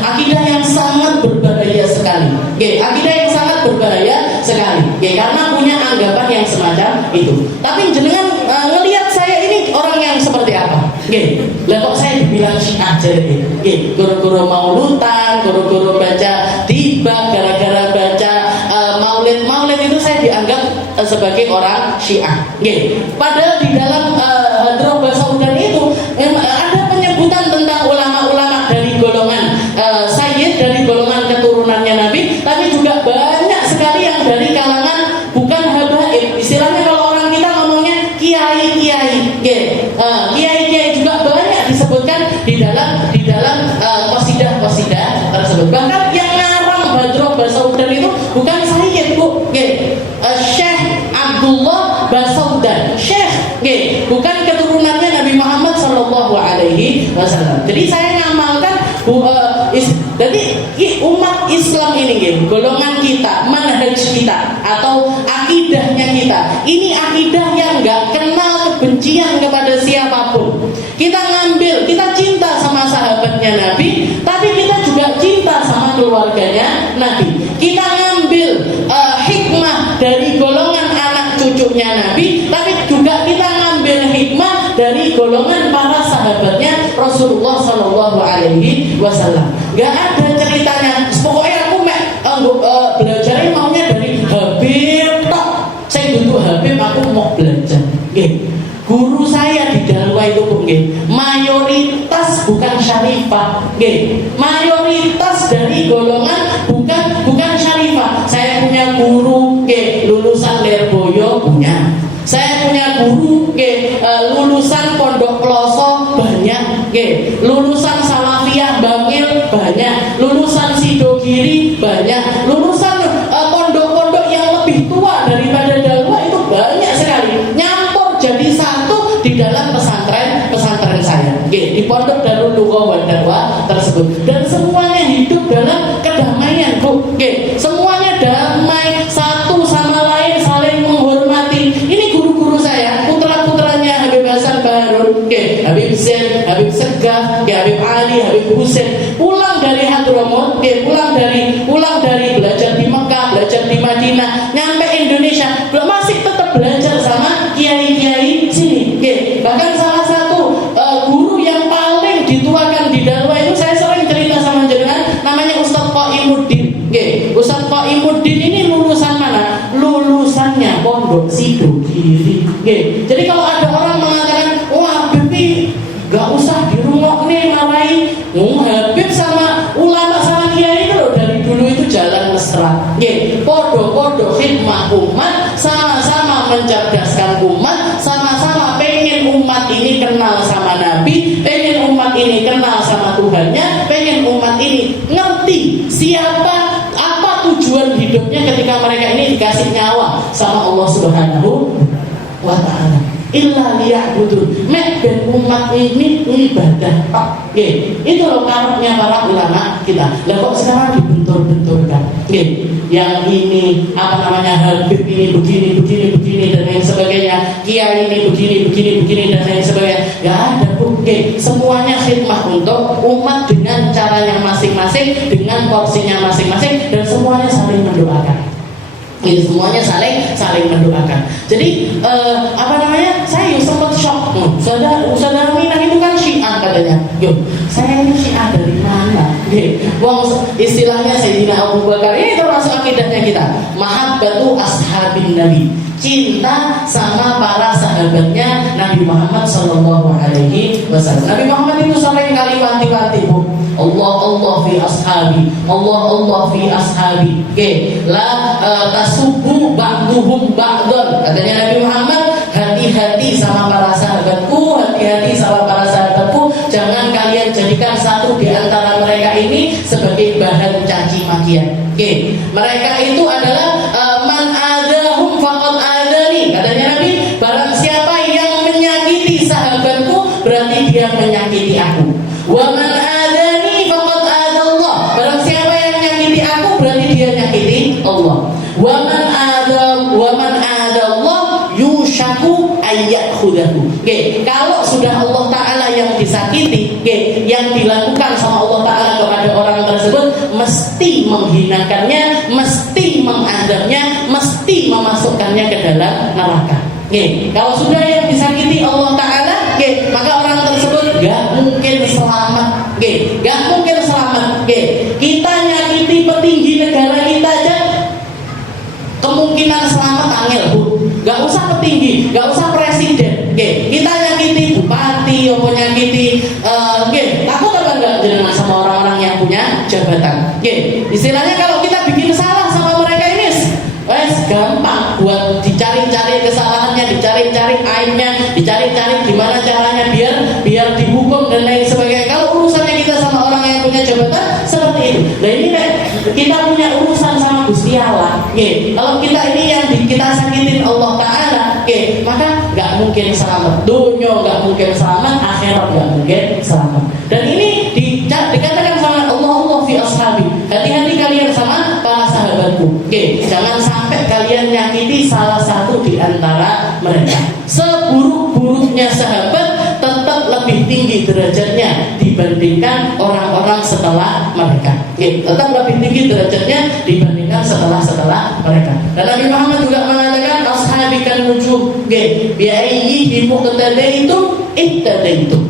akidah yang sangat berbahaya sekali. Akidah yang sangat berbahaya sekali. Karena punya anggapan yang semacam itu. Tapi jenengan ngelihat saya ini orang yang seperti apa? Lah kok saya dibilang Syiah jadi? Guru-guru maulutan, guru-guru baca tiba, gara-gara baca maulid itu saya dianggap sebagai orang Syiah. Padahal di dalam Hadroh Basaudan itu ada penyebutan tentang ulama-ulama dari golongan Sayyid, dari golongan keturunannya Nabi, tapi juga banyak sekali yang dari kalangan bukan habaib. Istilahnya kalau orang kita ngomongnya kiai-kiai. Kiai-kiai juga banyak disebutkan di dalam qasidah-qasidah tersebut. Bahkan yang ngarang Hadroh Basaudan itu bukan Sayyid, Bu. Syekh Abdullah Basaudan. Syekh bukan keturunannya Nabi Muhammad Shallallahu Alaihi Wasallam. Jadi saya ngamalkan jadi umat Islam ini, golongan kita, manhaj kita atau akidahnya kita, ini akidah yang nggak kenal kebencian kepada siapapun. Kita ngambil, kita cinta sama sahabatnya Nabi, tapi kita juga cinta sama keluarganya Nabi. Kita ngambil hikmah dari golongan anak cucunya Nabi, tapi juga kita ngambil hikmah dari golongan para sahabatnya Rasulullah Shallallahu Alaihi Wasallam. Gak ada ceritanya. Pokoknya aku belajarnya maunya dari Habib tok. Saya butuh Habib, aku mau belajar. Guru saya di Dalwa itu mayoritas bukan syarifah, mayoritas dari golongan bukan syarifah. Saya punya guru lulusan Lerboyo punya. Saya punya guru lulusan Pondok Ploso banyak, lulusan Salafiyah Bangil banyak, lulusan Sidogiri banyak, lulusan pondok-pondok yang lebih tua daripada Dalwa itu banyak sekali. Nyampur jadi satu di dalam pesantren saya, di Pondok Darul Lughah wa Dalwa tersebut. Dan semuanya hidup dalam kedamaian, semuanya damai, satu sama lain saling menghormati. Ini guru-guru saya, putra-putranya Habib Hasan Baharun, Habib Zain, Habib Segaf, Habib Ali, Habib Husain, pulang dari Hadramut, pulang dari belajar di Mekah, belajar di Madinah, nyampe Indonesia, masih tetap belajar sama kiai-kiai sini. Bahkan salah satu guru yang paling dituakan di Dalwa itu saya sering cerita sama jenengan, namanya Ustadz Qaimuddin. Ustadz Qaimuddin ini lulusan mana? Lulusannya Pondok Sidogiri. Jadi kalau ada orang mengatakan, Habib gak usah dirungok nih marahin, Habib sama ulama sama kiai itu loh dari dulu itu jalan mesra. Podo-podo khidmah umat, sama-sama mencerdaskan umat, sama-sama pengen umat ini kenal sama Nabi, pengen umat ini kenal sama Tuhannya, pengen umat ini ngerti siapa, apa tujuan hidupnya ketika mereka ini dikasih nyawa sama Allah Subhanahu wa Ta'ala. Illa liya'budun, mek ben umat ini ibadah. Itu loh karepnya para ulama kita. Lah kok sekarang dibentur-benturkan. Yang ini Habib ini begini dan lain sebagainya, kiai ini begini dan lain sebagainya. Gak ada semuanya khidmah untuk umat dengan caranya masing-masing, dengan porsinya masing-masing, dan semuanya saling mendoakan. Semuanya saling mendoakan. Jadi saya sempat shock. Saudara Minah itu kan Syiah katanya. Saya ini Syiah dari mana? Istilahnya Sayyidina Abu Bakar ini termasuk akidahnya kita. Mahabbatu ashabin Nabi, cinta sama para sahabatnya Nabi Muhammad Sallallahu Alaihi Wasallam. Nabi Muhammad itu sering kali wanti-wanti, Allah fi ashabi, Allah fi ashabi. La tasubbu ba'duhum ba'dun. Katanya Nabi Muhammad, hati-hati sama para sahabatku, hati-hati sama para sahabatku. Jangan kalian jadikan satu di antara mereka ini sebagai bahan caci makian. Mereka itu adalah man adahum faqad adani. Katanya Nabi, barang siapa yang menyakiti sahabatku berarti dia menyakiti aku. Wa man adani faqad adallah. Barang siapa yang menyakiti aku berarti dia nyakiti Allah. Wa man adallah yushaku ayyakhudahu. Kalau sudah Allah Ta'ala yang disakiti, yang dilakukan sama Allah Ta'ala kepada orang tersebut, mesti menghinakannya, mesti mengadabnya, mesti memasukkannya ke dalam neraka. Kalau sudah yang disakiti Allah Ta'ala, maka orang tersebut gak mungkin selamat. Gak mungkin selamat. Kita nyakiti petinggi negara kita aja, kemungkinan selamat angel, Bu. Gak usah petinggi, gak usah presiden. Kita nyakiti bupati, apa nyakiti takut apa enggak jenengan sama orang-orang yang punya jabatan. Istilahnya kalau kita bikin salah sama mereka ini, gampang buat dicari-cari kesalahannya, dicari-cari aibnya, dicari-cari gimana caranya biar dihukum dan lain sebagainya. Kalau urusannya kita sama orang yang punya jabatan seperti itu. Nah ini kita punya urusan sama Gusti Allah. Kalau kita ini yang kita sakitin Allah Ta'ala, maka gak mungkin mungkin selamat, dunia nggak mungkin selamat, akhirat nggak mungkin selamat. Dan ini dikatakan sama Allah fi ashabi, hati-hati kalian sama para sahabatku. Oke, jangan sampai kalian nyakiti salah satu di antara mereka. Seburuk-buruknya sahabat tetap lebih tinggi derajatnya dibandingkan orang-orang setelah mereka. Oke, tetap lebih tinggi derajatnya dibandingkan setelah mereka. Dan Nabi Muhammad juga mengatakan ashabi kan nujum, bi'ayyihi muqtadaitum ittadaitum.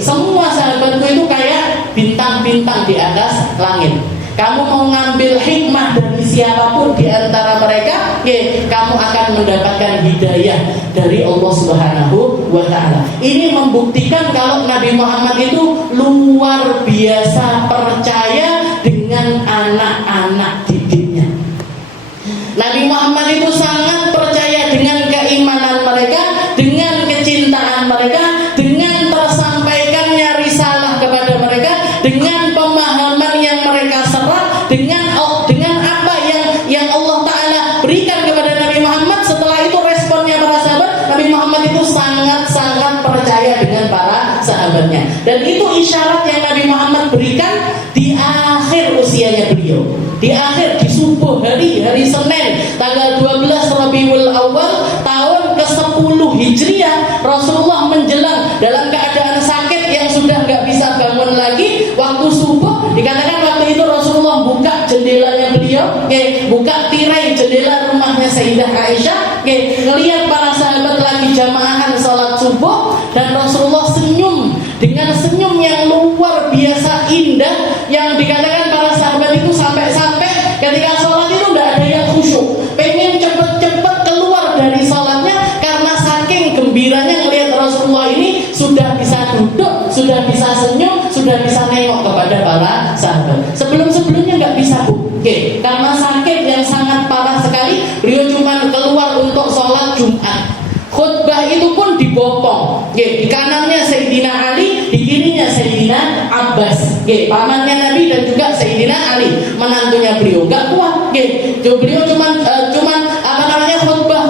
Semua sahabatku itu kayak bintang-bintang di atas langit. Kamu mau ngambil hikmah dari siapapun di antara mereka, kamu akan mendapatkan hidayah dari Allah Subhanahu wa Ta'ala. Ini membuktikan kalau Nabi Muhammad itu luar biasa percaya dengan anak-anak didiknya. Nabi Muhammad itu sangat percaya dengan keimanan mereka, dengan kecintaan mereka, dengan tersampaikannya risalah kepada mereka, dengan pemahaman yang mereka serap, dengan apa yang Allah Ta'ala berikan kepada Nabi Muhammad. Setelah itu responnya para sahabat, Nabi Muhammad itu sangat-sangat percaya dengan para sahabatnya. Dan itu isyarat yang Nabi Muhammad berikan di akhir usianya beliau. Di akhir, di subuh hari Senin tanggal 12 Rabiul Awal tahun ke-10 Hijriah, Rasulullah menjelang dalam keadaan sakit yang sudah nggak bisa bangun lagi. Waktu subuh dikatakan waktu itu Rasulullah buka jendelanya beliau, buka tirai jendela rumahnya Sayyidah Aisyah, ngelihat para sahabat lagi jamaahan salat subuh, dan Rasulullah senyum dengan senyum yang luar biasa indah, yang dikatakan para sahabat itu sampai-sampai ketika sholat itu tidak ada yang khusyuk, pengen cepet-cepet keluar dari sholatnya karena saking gembiranya melihat Rasulullah ini sudah bisa duduk, sudah bisa senyum, sudah bisa nengok kepada para sahabat. Sebelumnya nggak bisa, Bu. Karena sakit yang sangat parah sekali, beliau cuma keluar untuk sholat Jumat. Khutbah itu pun dibopong. Di kanannya Sayyidina Ali, di kirinya Sayyidina Abbas, pamannya Nabi, dan juga Sayyidina Ali, menantunya beliau. Gak kuat, beliau cuman khutbah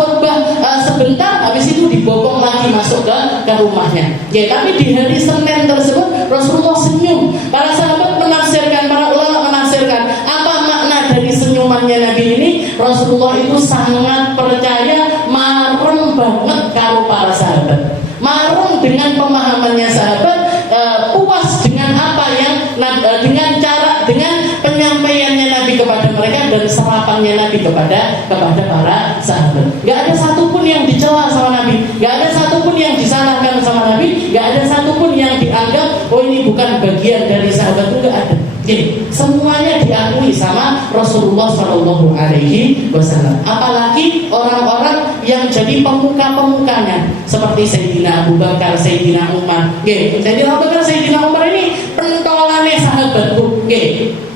sebentar, habis itu dibopong lagi masuk ke rumahnya. Tapi di hari Senin tersebut Rasulullah senyum. Para sahabat menafsirkan, para ulama menafsirkan apa makna dari senyumannya Nabi ini. Rasulullah itu sangat percaya, marem banget karo para sahabat, marem dengan pemahamannya sahabat, puas dengan apa yang dengan penyampaiannya Nabi kepada mereka dan serapannya Nabi kepada para sahabat. Gak ada satupun yang dicela sama Nabi, gak ada satupun yang disalahkan sama Nabi, gak ada satupun yang dianggap oh ini bukan bagian dari sahabat, itu gak ada. Semuanya diakui sama Rasulullah Shallallahu Alaihi Wasallam. Apalagi orang-orang yang jadi pemuka-pemukanya seperti Sayyidina Abu Bakar, Sayyidina Umar. Sayyidina Abu Bakar, Sayyidina Umar ini pentolannya sahabatku.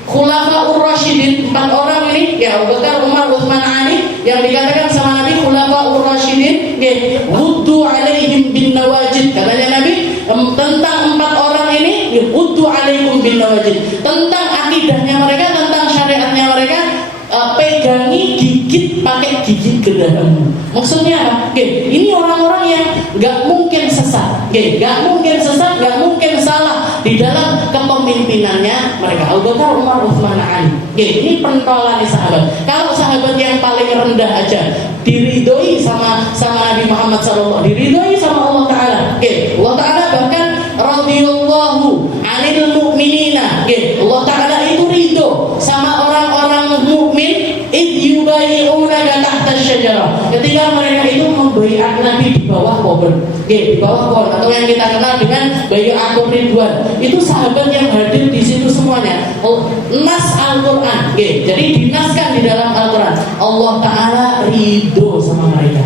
Khulafaur Rasyidin, 4 orang ini, Abu Bakar, Umar, Utsman, Ali, yang dikatakan sama Nabi Khulafaur Rasyidin, Huddu alaihim bin nawajid. Katanya Nabi tentang 4 orang ini, Huddu alaikum bin nawajid. Tentang akidahnya mereka, tentang syariatnya mereka, pegangi, gigit pakai gigi geraham. Maksudnya apa? Ini orang-orang yang gak mungkin sesat, gak mungkin sesat, gak mungkin salah di dalam kepemimpinannya mereka. Abu Bakar, Umar, Utsman, Ali. Ini pentolan sahabat. Kalau sahabat yang paling rendah aja diridhoi sama Nabi Muhammad SAW, diridhoi sama Allah Ta'ala. Allah Ta'ala bahkan radhiyallahu 'anil mu'minina. Allah Ta'ala itu ridho sama orang-orang mukmin yubayi'unaka tahta syajarah, ketika mereka itu membaiat Nabi di bawah pohon, di bawah pohon, atau yang kita kenal dengan bai'atul ridwan. Itu sahabat yang hadir di situ semuanya. Nas Al-Qur'an, jadi dinaskan di dalam Al-Qur'an, Allah Ta'ala ridho sama mereka.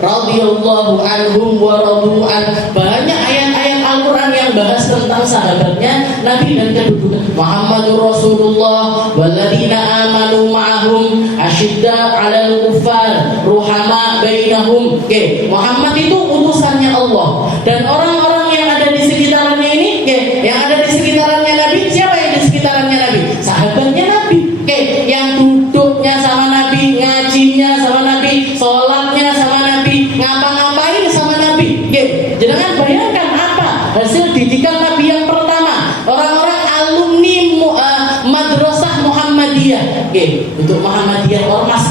Radhiyallahu anhum wa radu an. Banyak ayat-ayat Al-Quran yang bahas tentang sahabatnya Nabi dan kedudukan. Muhammadur Rasulullah walladzina amanu ma'ahum asyidda 'alal kuffar ruhama bainahum. Muhammad itu utusannya Allah, dan orang-orang yang ada di sekitarnya ini, yang ada di sekitarnya Nabi, siapa yang di sekitarnya Nabi? Sahabatnya Nabi. Yang duduknya sama Nabi, ngajinya sama Nabi, sholatnya sama Nabi, ngapa-ngapain untuk Muhammadiyah Ormas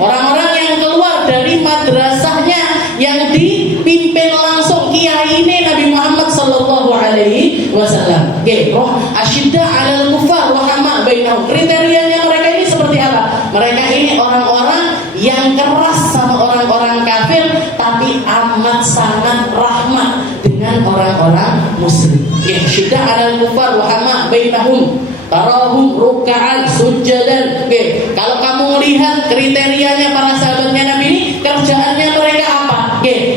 orang-orang yang keluar dari madrasahnya yang dipimpin langsung kiai ini Nabi Muhammad sallallahu alaihi wasallam. Roh asyidda 'alal kufar wa hama bainahum. Kriterianya mereka ini seperti apa? Mereka ini orang-orang yang keras sama orang-orang kafir tapi amat sangat rahmat dengan orang-orang muslim. Asyidda 'alal kufar wa hama bainahum. Tarahum ruk'an sujadan. Kalau kamu melihat kriterianya para sahabatnya Nabi ini, kerjaannya mereka apa?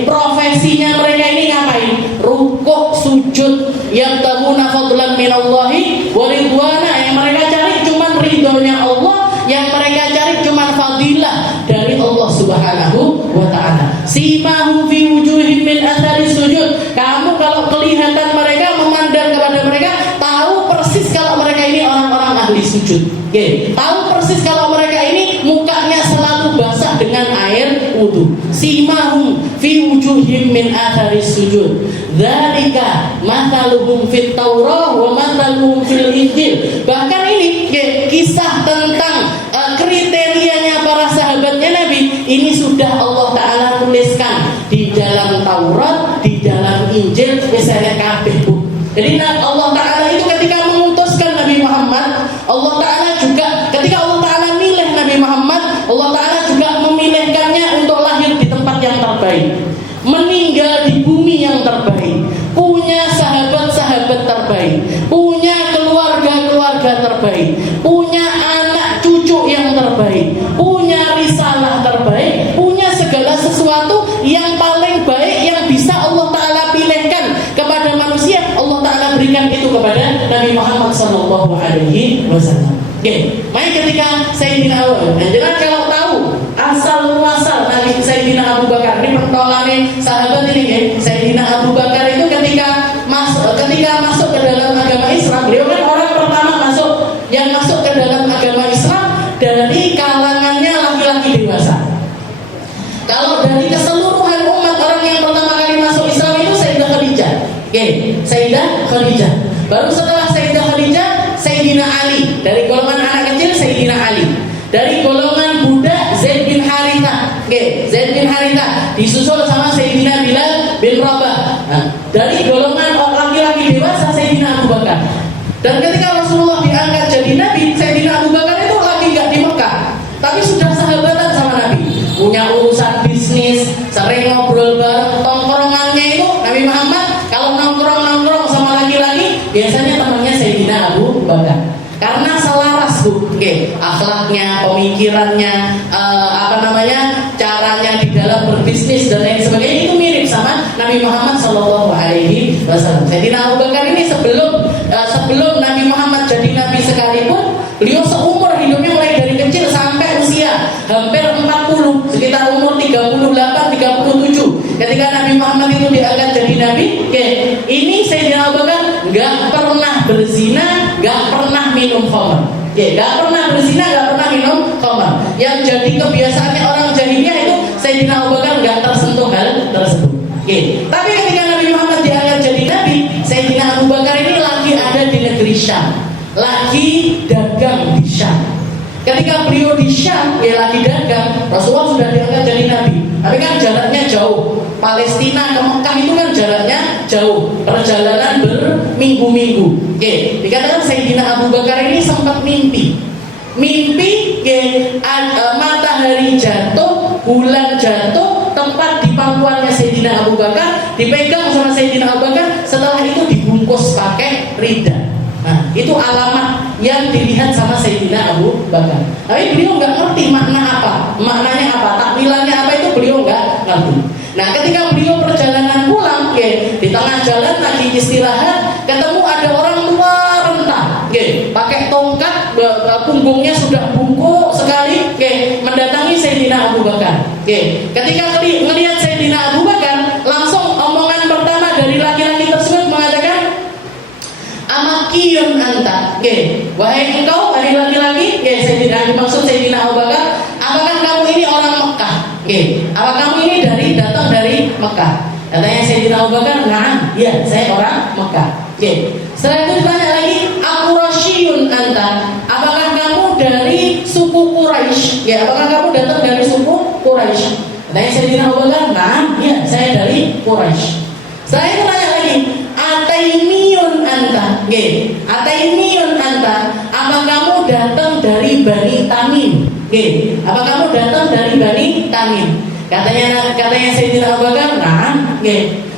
Profesinya mereka ini ngapain? Rukuk, sujud, yabtaguna fadlan minallahi wa ridwana. Yang mereka cari cuman ridhonya Allah, yang mereka cari cuman fadilah dari Allah Subhanahu wa taala. Simahum fi wujuhim min athari sujud. Kamu kalau kelihatan mereka, memandang kepada mereka, tahu persis kalau mereka ini orang-orang ahli sujud. Tahu persis kalau mereka ini mukanya selalu basah dengan air wudu. Simahum fi wujuhim min athari sujud. Dzalika mathaluhum fit Taurah wa mathaluhum fil Injil. Bahkan ini kisah tentang kriterianya para sahabatnya Nabi ini sudah Allah Ta'ala tuliskan di dalam Taurat, di dalam Injil, misalnya kabeh. Jadi Allah Ta'ala itu ketika mengutuskan Nabi Muhammad, Allah Ta'ala juga ketika Allah Ta'ala milih Nabi Muhammad, Allah Ta'ala juga memilihkannya untuk lahir di tempat yang terbaik, meninggal di bumi yang terbaik, punya sahabat-sahabat terbaik, punya keluarga-keluarga terbaik, punya anak cucu yang terbaik, punya risalah terbaik, punya segala sesuatu yang paling baik yang bisa Allah Ta'ala pilihkan kepada manusia. Allah Ta'ala berikan itu kepada Nabi Muhammad sallallahu alaihi wasallam. Makanya ketika Sayyidina Abu Bakar, kalau tahu asal muasal Nabi Sayyidina Abu Bakar ini pertolongan sahabat ini, Sayyidina Abu Bakar itu ketika masuk ke dalam agama Islam, beliau kan orang pertama yang masuk ke dalam agama Islam dari kalangannya laki-laki dewasa. Kalau dari keseluruhan umat, orang yang pertama kali masuk Islam itu Sayyidah Khadijah. Sayyidah Khadijah. Baru setelah Sayyidah Khadijah, Sayyidina Ali. Dari golongan anak kecil, Sayyidina Ali. Dari golongan budak, Zaid bin Harithah. Zaid bin Harithah disusul sama Sayyidina Bilal bin Rabah. Dari golongan laki-laki dewasa, Sayyidina Abu Bakar. Dan ketika Rasulullah diangkat jadi Nabi, Sayyidina Abu Bakar itu lagi gak di Mekah, tapi sudah sahabatan sama Nabi, punya urusan bisnis, sering ngobrol bareng. Tongkrongannya itu Nabi Muhammad kalau nongkrong sama laki-laki, biasanya temannya Sayyidina Abu Bakar. Karena selaras akhlaknya, pemikirannya, caranya di dalam berbisnis dan lain sebagainya itu mirip sama Nabi Muhammad sallallahu alaihi wasallam. Sayyidina Abu Bakar ini sebelum Nabi Muhammad jadi nabi sekalipun, beliau seumur hidupnya mulai dari kecil sampai usia hampir 40, sekitar umur 38-37. Ketika Nabi Muhammad itu diangkat jadi nabi, ini Sayyidina Abu Bakar enggak pernah berzina, enggak pernah minum khamr. Enggak pernah berzina, enggak pernah minum khamr. Yang jadi kebiasaannya orang jahiliyah itu Sayyidina Abu Bakar enggak tersentuh hal tersebut. Tapi ketika Nabi Muhammad diangkat jadi nabi, Sayyidina Abu Bakar ini lagi ada di negeri Syam, lagi dagang di Syam. Ketika beliau di Syam, lagi dagang, Rasulullah sudah diangkat jadi nabi. Tapi kan jaraknya jauh. Palestina ke Mekah itu kan jaraknya jauh, perjalanan berminggu-minggu. Dikatakan Sayyidina Abu Bakar ini sempat mimpi, matahari jatuh, bulan jatuh, tempat di pangkuannya Sayyidina Abu Bakar, dipegang sama Sayyidina Abu Bakar, setelah itu dibungkus pakai rida. Nah, itu alamat yang dilihat sama Sayyidina Abu Bakar. Tapi beliau nggak ngerti maknanya apa, takwilannya apa, itu beliau nggak ngerti. Nah, ketika beliau perjalanan pulang, di tengah jalan lagi istirahat, ketemu ada orang tua renta, pakai tongkat, punggungnya sudah bungkuk sekali, mendatangi Sayyidina Abu Bakar. Ketika melihat Sayyidina Abu Bakar, langsung omongan pertama dari laki-laki tersebut mengatakan, "Amakiyun anta." Wahai engkau, wahai laki-laki, dimaksud Sayyidina Abu Bakar, apakah kamu ini orang Mekah? Apa kamu ini datang dari Mekah? Katanya Sayyidina Abu Bakar, "Nah, iya, saya orang Mekah." Setelah itu ditanya lagi, "Aqurasyiyun anta?" Apakah kamu dari apakah kamu datang dari suku Quraisy? Katanya Sayyidina Abu Bakar, nah, ya saya dari Quraisy. Saya itu nanya lagi, Ataimiyun anta, Ataimiyun anta, apa kamu datang dari Bani Tamim? Apa kamu datang dari Bani Tamim? Katanya Sayyidina Abu Bakar, nah,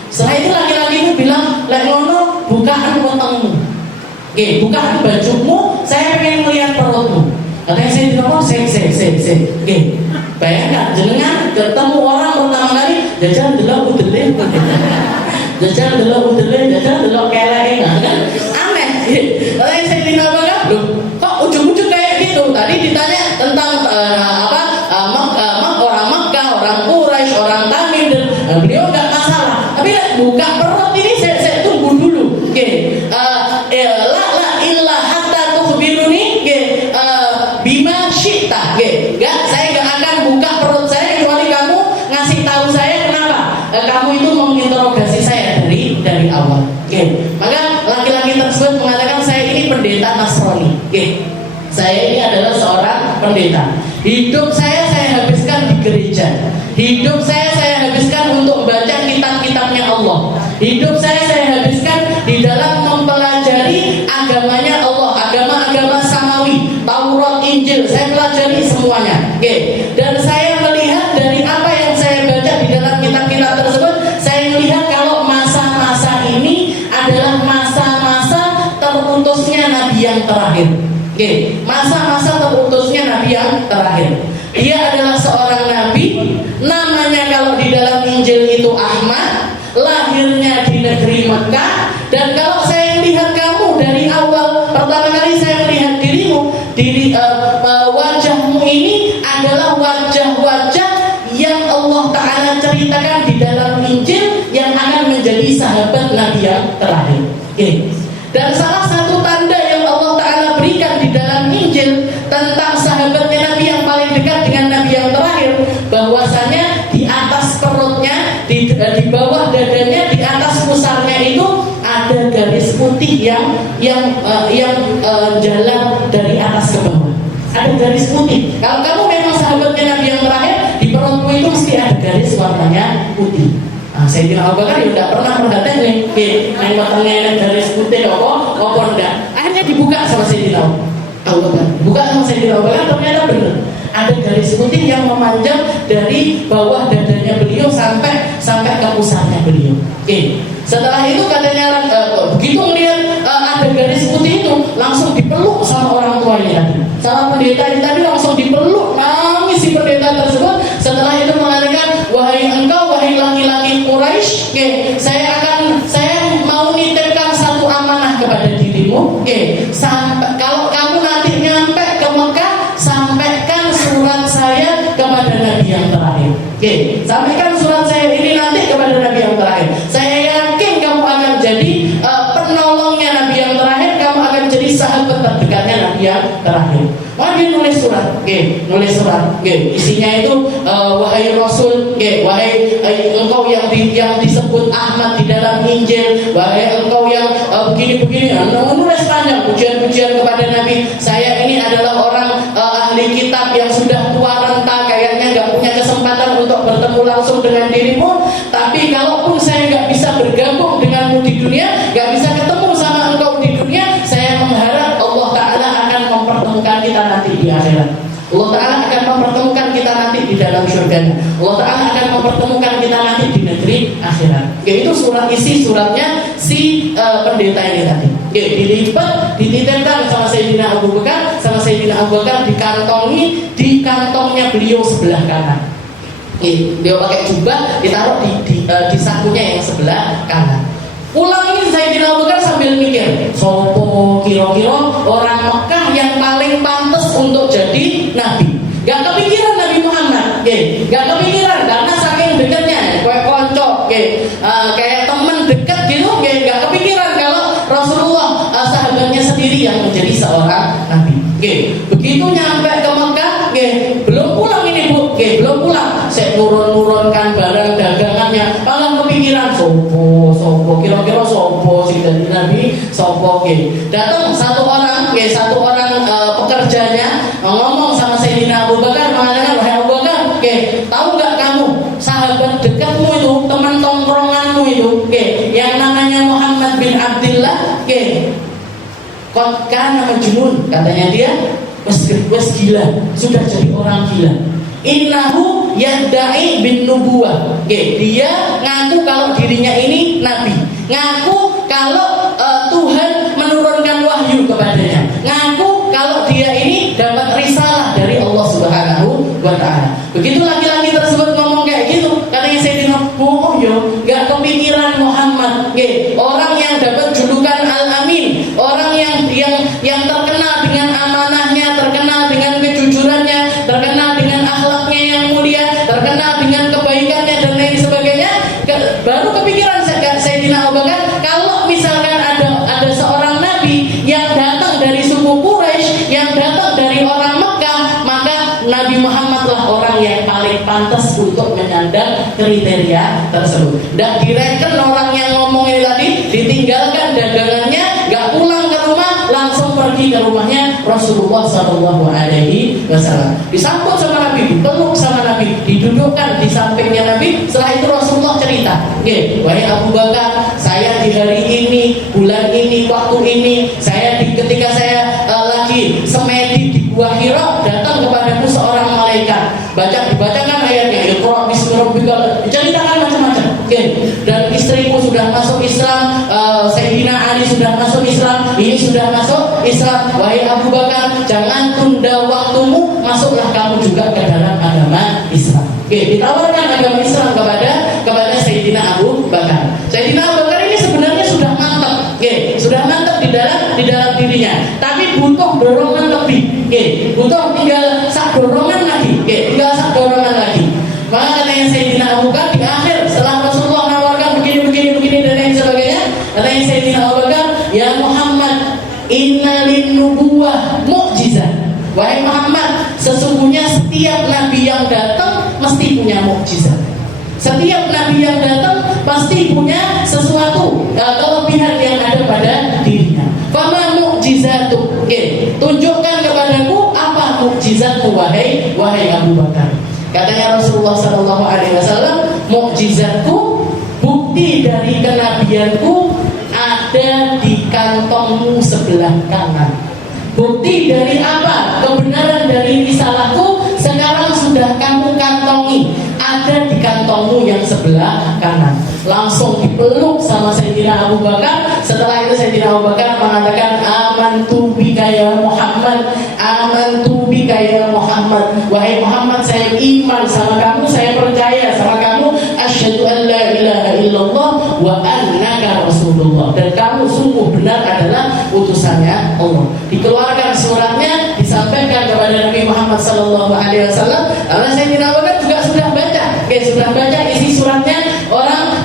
setelah itu laki-laki itu bilang, lek ngono bukaan wetengmu, bukaan bajumu, saya pengen melihat perutmu. Katanya Sayyidina Abu Bakar, bayangkan jenengan ketemu orang pertama kali, jajan delok udele, jajan delok udele, jajan delok kelek, kan aneh. Katanya Sayyidina Abu Bakar, loh kok ujung-ujung kayak gitu? Tadi ditanya tentang orang Makkah, orang Quraisy, orang Tamim, dan beliau nggak masalah. Tapi buka perut ini saya tunggu dulu. La illa hatta tukhbiruni bima syi'ta. Enggak, saya nggak akan buka perut saya kecuali kamu ngasih tahu saya kenapa kamu itu menginterogasi saya dari awal. Maka laki-laki tersebut mengatakan, saya ini pendeta Nasrani. Saya ini adalah seorang pendeta. Hidup saya habiskan di gereja. Hidup saya habiskan untuk membaca kitab-kitabnya Allah. Hidup saya habiskan di dalam mempelajari agamanya Allah, agama-agama samawi, Taurat, Injil. Saya pelajari semuanya. Dan saya melihat dari apa yang saya baca di dalam kitab-kitab tersebut, saya melihat kalau masa-masa ini adalah masa-masa terutusnya Nabi yang terakhir. Masa-masa terutusnya Nabi yang terakhir. Dia adalah seorang nabi, namanya kalau di dalam Injil itu Ahmad, lahirnya di negeri Mekah. Dan kalau saya melihat kamu dari awal, pertama kali saya melihat dirimu, wajahmu ini adalah wajah-wajah yang Allah Ta'ala ceritakan di dalam Injil yang akan menjadi sahabat Nabi yang terakhir. Dan salah satu tanda yang Allah Ta'ala berikan di dalam Injil tentang sahabatnya Nabi yang paling dekat dengan Nabi yang terakhir, bahwasanya di atas perutnya, di bawah dadanya, di atas pusarnya itu ada garis putih yang jalan dari atas ke bawah. Ada garis putih. Kalau kamu memang sahabatnya Nabi yang terakhir, di perutmu itu mesti ada garis warnanya putih. Sayyidina Abu Bakar tidak pernah perhatian yang matangnya garis putih apa enggak. Akhirnya dibuka sama Sayyidina Abu Bakar. Buka sama Sayyidina Abu Bakar, ternyata benar. Ada garis putih yang memanjang dari bawah dadanya beliau sampai ke pusarnya beliau. Setelah itu katanya begitu melihat ada garis putih itu, langsung dipeluk sama orang tuanya tadi. Sama pendeta tadi langsung dipeluk, nangis si pendeta tersebut. Setelah itu mengatakan, wahai engkau, wahai laki-laki Quraisy, saya mau nitipkan satu amanah kepada dirimu. Sampai kalau kamu nanti nyampe ke Mekah, sampaikan surat saya kepada Nabi yang terakhir. Sampaikan surat saya ini nanti kepada Nabi yang terakhir. Saya yakin kamu akan jadi penolongnya Nabi yang terakhir, kamu akan jadi sahabat terdekatnya Nabi yang terakhir. Maka dia nulis surat, isinya itu wahai Rasul, wahai engkau yang disebut Ahmad di dalam Injil, wahai engkau yang begini-begini, nulis panjang pujian-pujian kepada Nabi. Saya ini adalah orang ahli kitab yang sudah tua renta, kayaknya nggak punya kesempatan untuk bertemu langsung dengan dirimu. Tapi kalaupun saya nggak bisa bergabung denganmu di dunia, nggak bisa ketemu sama engkau di dunia, saya mengharap Allah Ta'ala akan mempertemukan kita nanti di akhirat. Allah Ta'ala akan mempertemukan kita nanti di dalam surga. Allah Ta'ala akan mempertemukan kita nanti di negeri akhirat. Itu isi suratnya si pendeta ini tadi. Dilipat, dititipkan sama Sayyidina Abu Bakar, dikantongi di kantongnya beliau sebelah kanan. Dia pakai jubah, ditaruh di sakunya yang sebelah kanan. Pulang ini Sayyidina Abu Bakar sambil mikir, sopo kira-kira orang Mekah yang paling pantas untuk jadi nabi. Gak kepikiran Nabi Muhammad, gak kepikiran karena saking dekatnya, kayak konco, kayak temen dekat gitu, gak kepikiran kalau Rasulullah sahabatnya sendiri yang menjadi seorang nabi. Begitu nyampe ke Mekah, belum pulang ini Bu, belum pulang. Saya turun-turunkan barang dagangannya, malah kepikiran sopo, kira-kira sopo sih dari Nabi, sopo. Datang satu orang pekerjanya ngomong sama Sayyidina Abu Bakar, kana majnun, katanya dia wes gila, sudah jadi orang gila. Innahu yadda'i bin nubuwah. Dia ngaku kalau dirinya ini nabi, ngaku kalau Tuhan menurunkan wahyu kepadanya, ngaku kalau dia ini dapat risalah dari Allah Subhanahu wa taala. Begitu laki-laki tersebut ngomong kayak gitu, katanya Sayyidina oh yo, enggak kepikiran Muhammad, orang yang dapat julukan Al-Amin, orang yang terkenal dengan amanahnya, terkenal dengan kejujurannya, terkenal dengan akhlaknya yang mulia, terkenal dengan kebaikannya dan lain sebagainya. Baru kepikiran Sayyidina Abu Bakar, kalau misalkan ada seorang nabi yang datang dari suku Quraisy, yang datang dari orang Mekah, maka Nabi Muhammad lah orang yang paling pantas untuk menyandang kriteria tersebut. Dan direken orang yang ngomong ini tadi, ditinggalkan dagangannya, gak pulang ke rumah, langsung pergi ke rumahnya Rasulullah SAW. Disambut sama Nabi, dipeluk sama Nabi, didudukkan di sampingnya Nabi. Setelah itu Rasulullah cerita, wahai Abu Bakar, saya di hari ini, bulan ini, waktu ini, ketika saya lagi semedi di Gua Hira, datang kepadaku seorang malaikat. Dibacakan ayatnya, Iqra bismi rabbikal, diceritakan macam-macam. Dan istriku sudah masuk Islam, Sayyidina Ali sudah masuk Islam, ini sudah masuk Islam. Wahai Abu Bakar, jangan tunda waktumu, masuklah kamu juga ke dalam agama Islam. Ditawarkan agama Islam kepada Sayyidina Abu Bakar. Sayyidina Abu Bakar ini sebenarnya sudah mantap, sudah mantap di dalam dirinya, tapi butuh dorongan lebih. Butuh tinggal sak dorongan lagi, Maka katanya Sayyidina Abu Bakar di akhir, setelah Rasulullah menawarkan begini dan lain sebagainya, katanya Sayyidina Abu Bakar, ya Muhammad, inna lin nubuwah mu'jizah. Wahai Muhammad, sesungguhnya setiap nabi yang datang mesti punya mukjizat. Setiap nabi yang datang pasti punya sesuatu kelebihan yang ada pada dirinya. Fama mukjizatu, tunjukkan kepadaku apa mukjizatmu wahai Abu Bakar. Katanya Rasulullah SAW, mukjizatku, bukti dari kenabianku ada di kantongmu sebelah kanan. Bukti dari apa? Kebenaran dari risalahku sekarang sudah kamu kantongi, ada di kantongmu yang sebelah kanan. Langsung dipeluk sama Sayyidina Abu Bakar. Setelah itu Sayyidina Abu Bakar mengatakan, amantu bika ya Muhammad, amantu bika ya Muhammad. Wahai Muhammad, saya iman sama kamu, saya percaya sama kamu. Asyhadu an la ilaha illallah wa annaka rasulullah. Dan kamu sungguh benar adalah utusannya Allah. Dikeluarkan suratnya, disampaikan kepada Nabi Muhammad SAW. Karena Sayyidina Abu Bakar juga sudah baca isi suratnya. Orang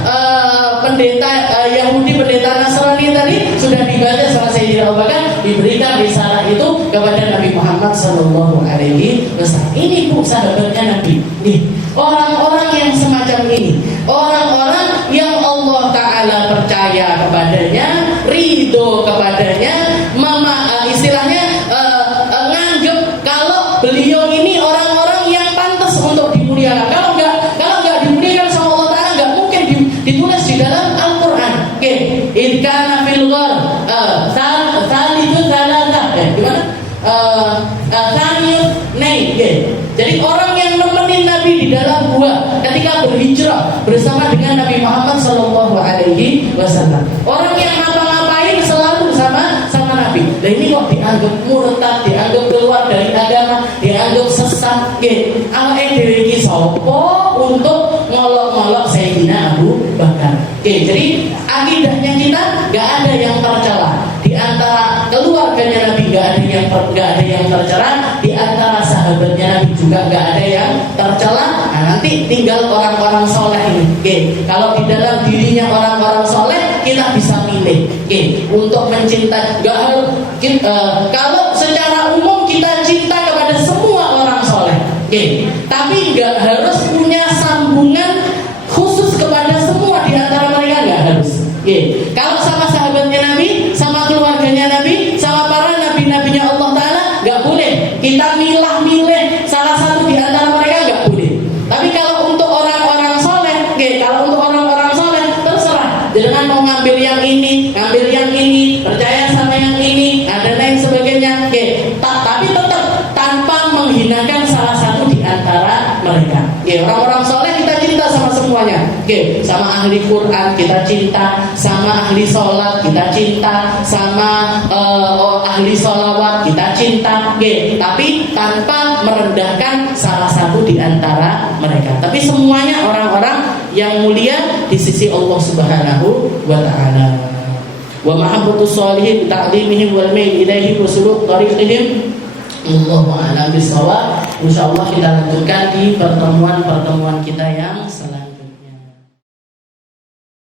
pendeta Yahudi, pendeta Nasrani tadi sudah dibaca sama Sayyidina Abu Bakar, diberikan risalah itu kepada Nabi Muhammad SAW. Ini bu sahabatnya Nabi. Orang-orang yang semacam ini, orang-orang yang Allah Ta'ala percaya kepadanya, ridho kepadanya, istilahnya nganggep kalau beliau ini orang-orang yang pantas untuk dimuliakan. Kalau nggak dimuliakan sama Allah Ta'ala, nggak mungkin ditulis di dalam Al-Quran. Idkana fil ghar salisu salatah, gimana? Jadi orang yang nemenin Nabi di dalam gua ketika berhijrah bersama dengan Nabi Muhammad SAW. Orang yang ngapa-ngapain selalu sama Nabi. Dan ini kok dianggap murtad, dianggap keluar dari agama, dianggap sesat. Awake dhewe iki sapa untuk ngolok-ngolok Sayyidina Abu Bakar. Jadi akidahnya kita nggak ada yang tercela. Di antara keluarganya Nabi nggak ada yang tercela, di antara sahabatnya Nabi juga nggak ada yang tercela. Nah, nanti tinggal orang-orang soleh ini. Kalau di dalam dirinya orang-orang soleh, kita bisa milih. Untuk mencintai, nggak harus. Kalau secara umum kita cinta kepada semua orang soleh, tapi nggak harus punya sambungan khusus kepada semua di antara mereka, nggak harus. Kalau sama sahabatnya Nabi, sama keluarganya Nabi, sama para nabi-nabinya Allah Ta'ala, nggak boleh kita milah-milih salah satu di antara mereka, nggak boleh. Tapi kalau untuk orang-orang soleh, terserah. Jangan mau ngambil yang ini, percaya sama yang ini, Oke, orang-orang soleh kita cinta sama semuanya. Oke, sama ahli Quran kita cinta, sama ahli sholat kita cinta, sama ahli sholawat kita cinta. Oke, tapi tanpa merendahkan salah satu di antara mereka. Tapi semuanya orang-orang yang mulia di sisi Allah Subhanahu wa taala. Wa mahabbatus sholihin ta'limihim wal mail ilaihim wa suluk tariqihim. Allahu a'lam bishawab. Insyaallah kita lanjutkan di pertemuan-pertemuan kita ya.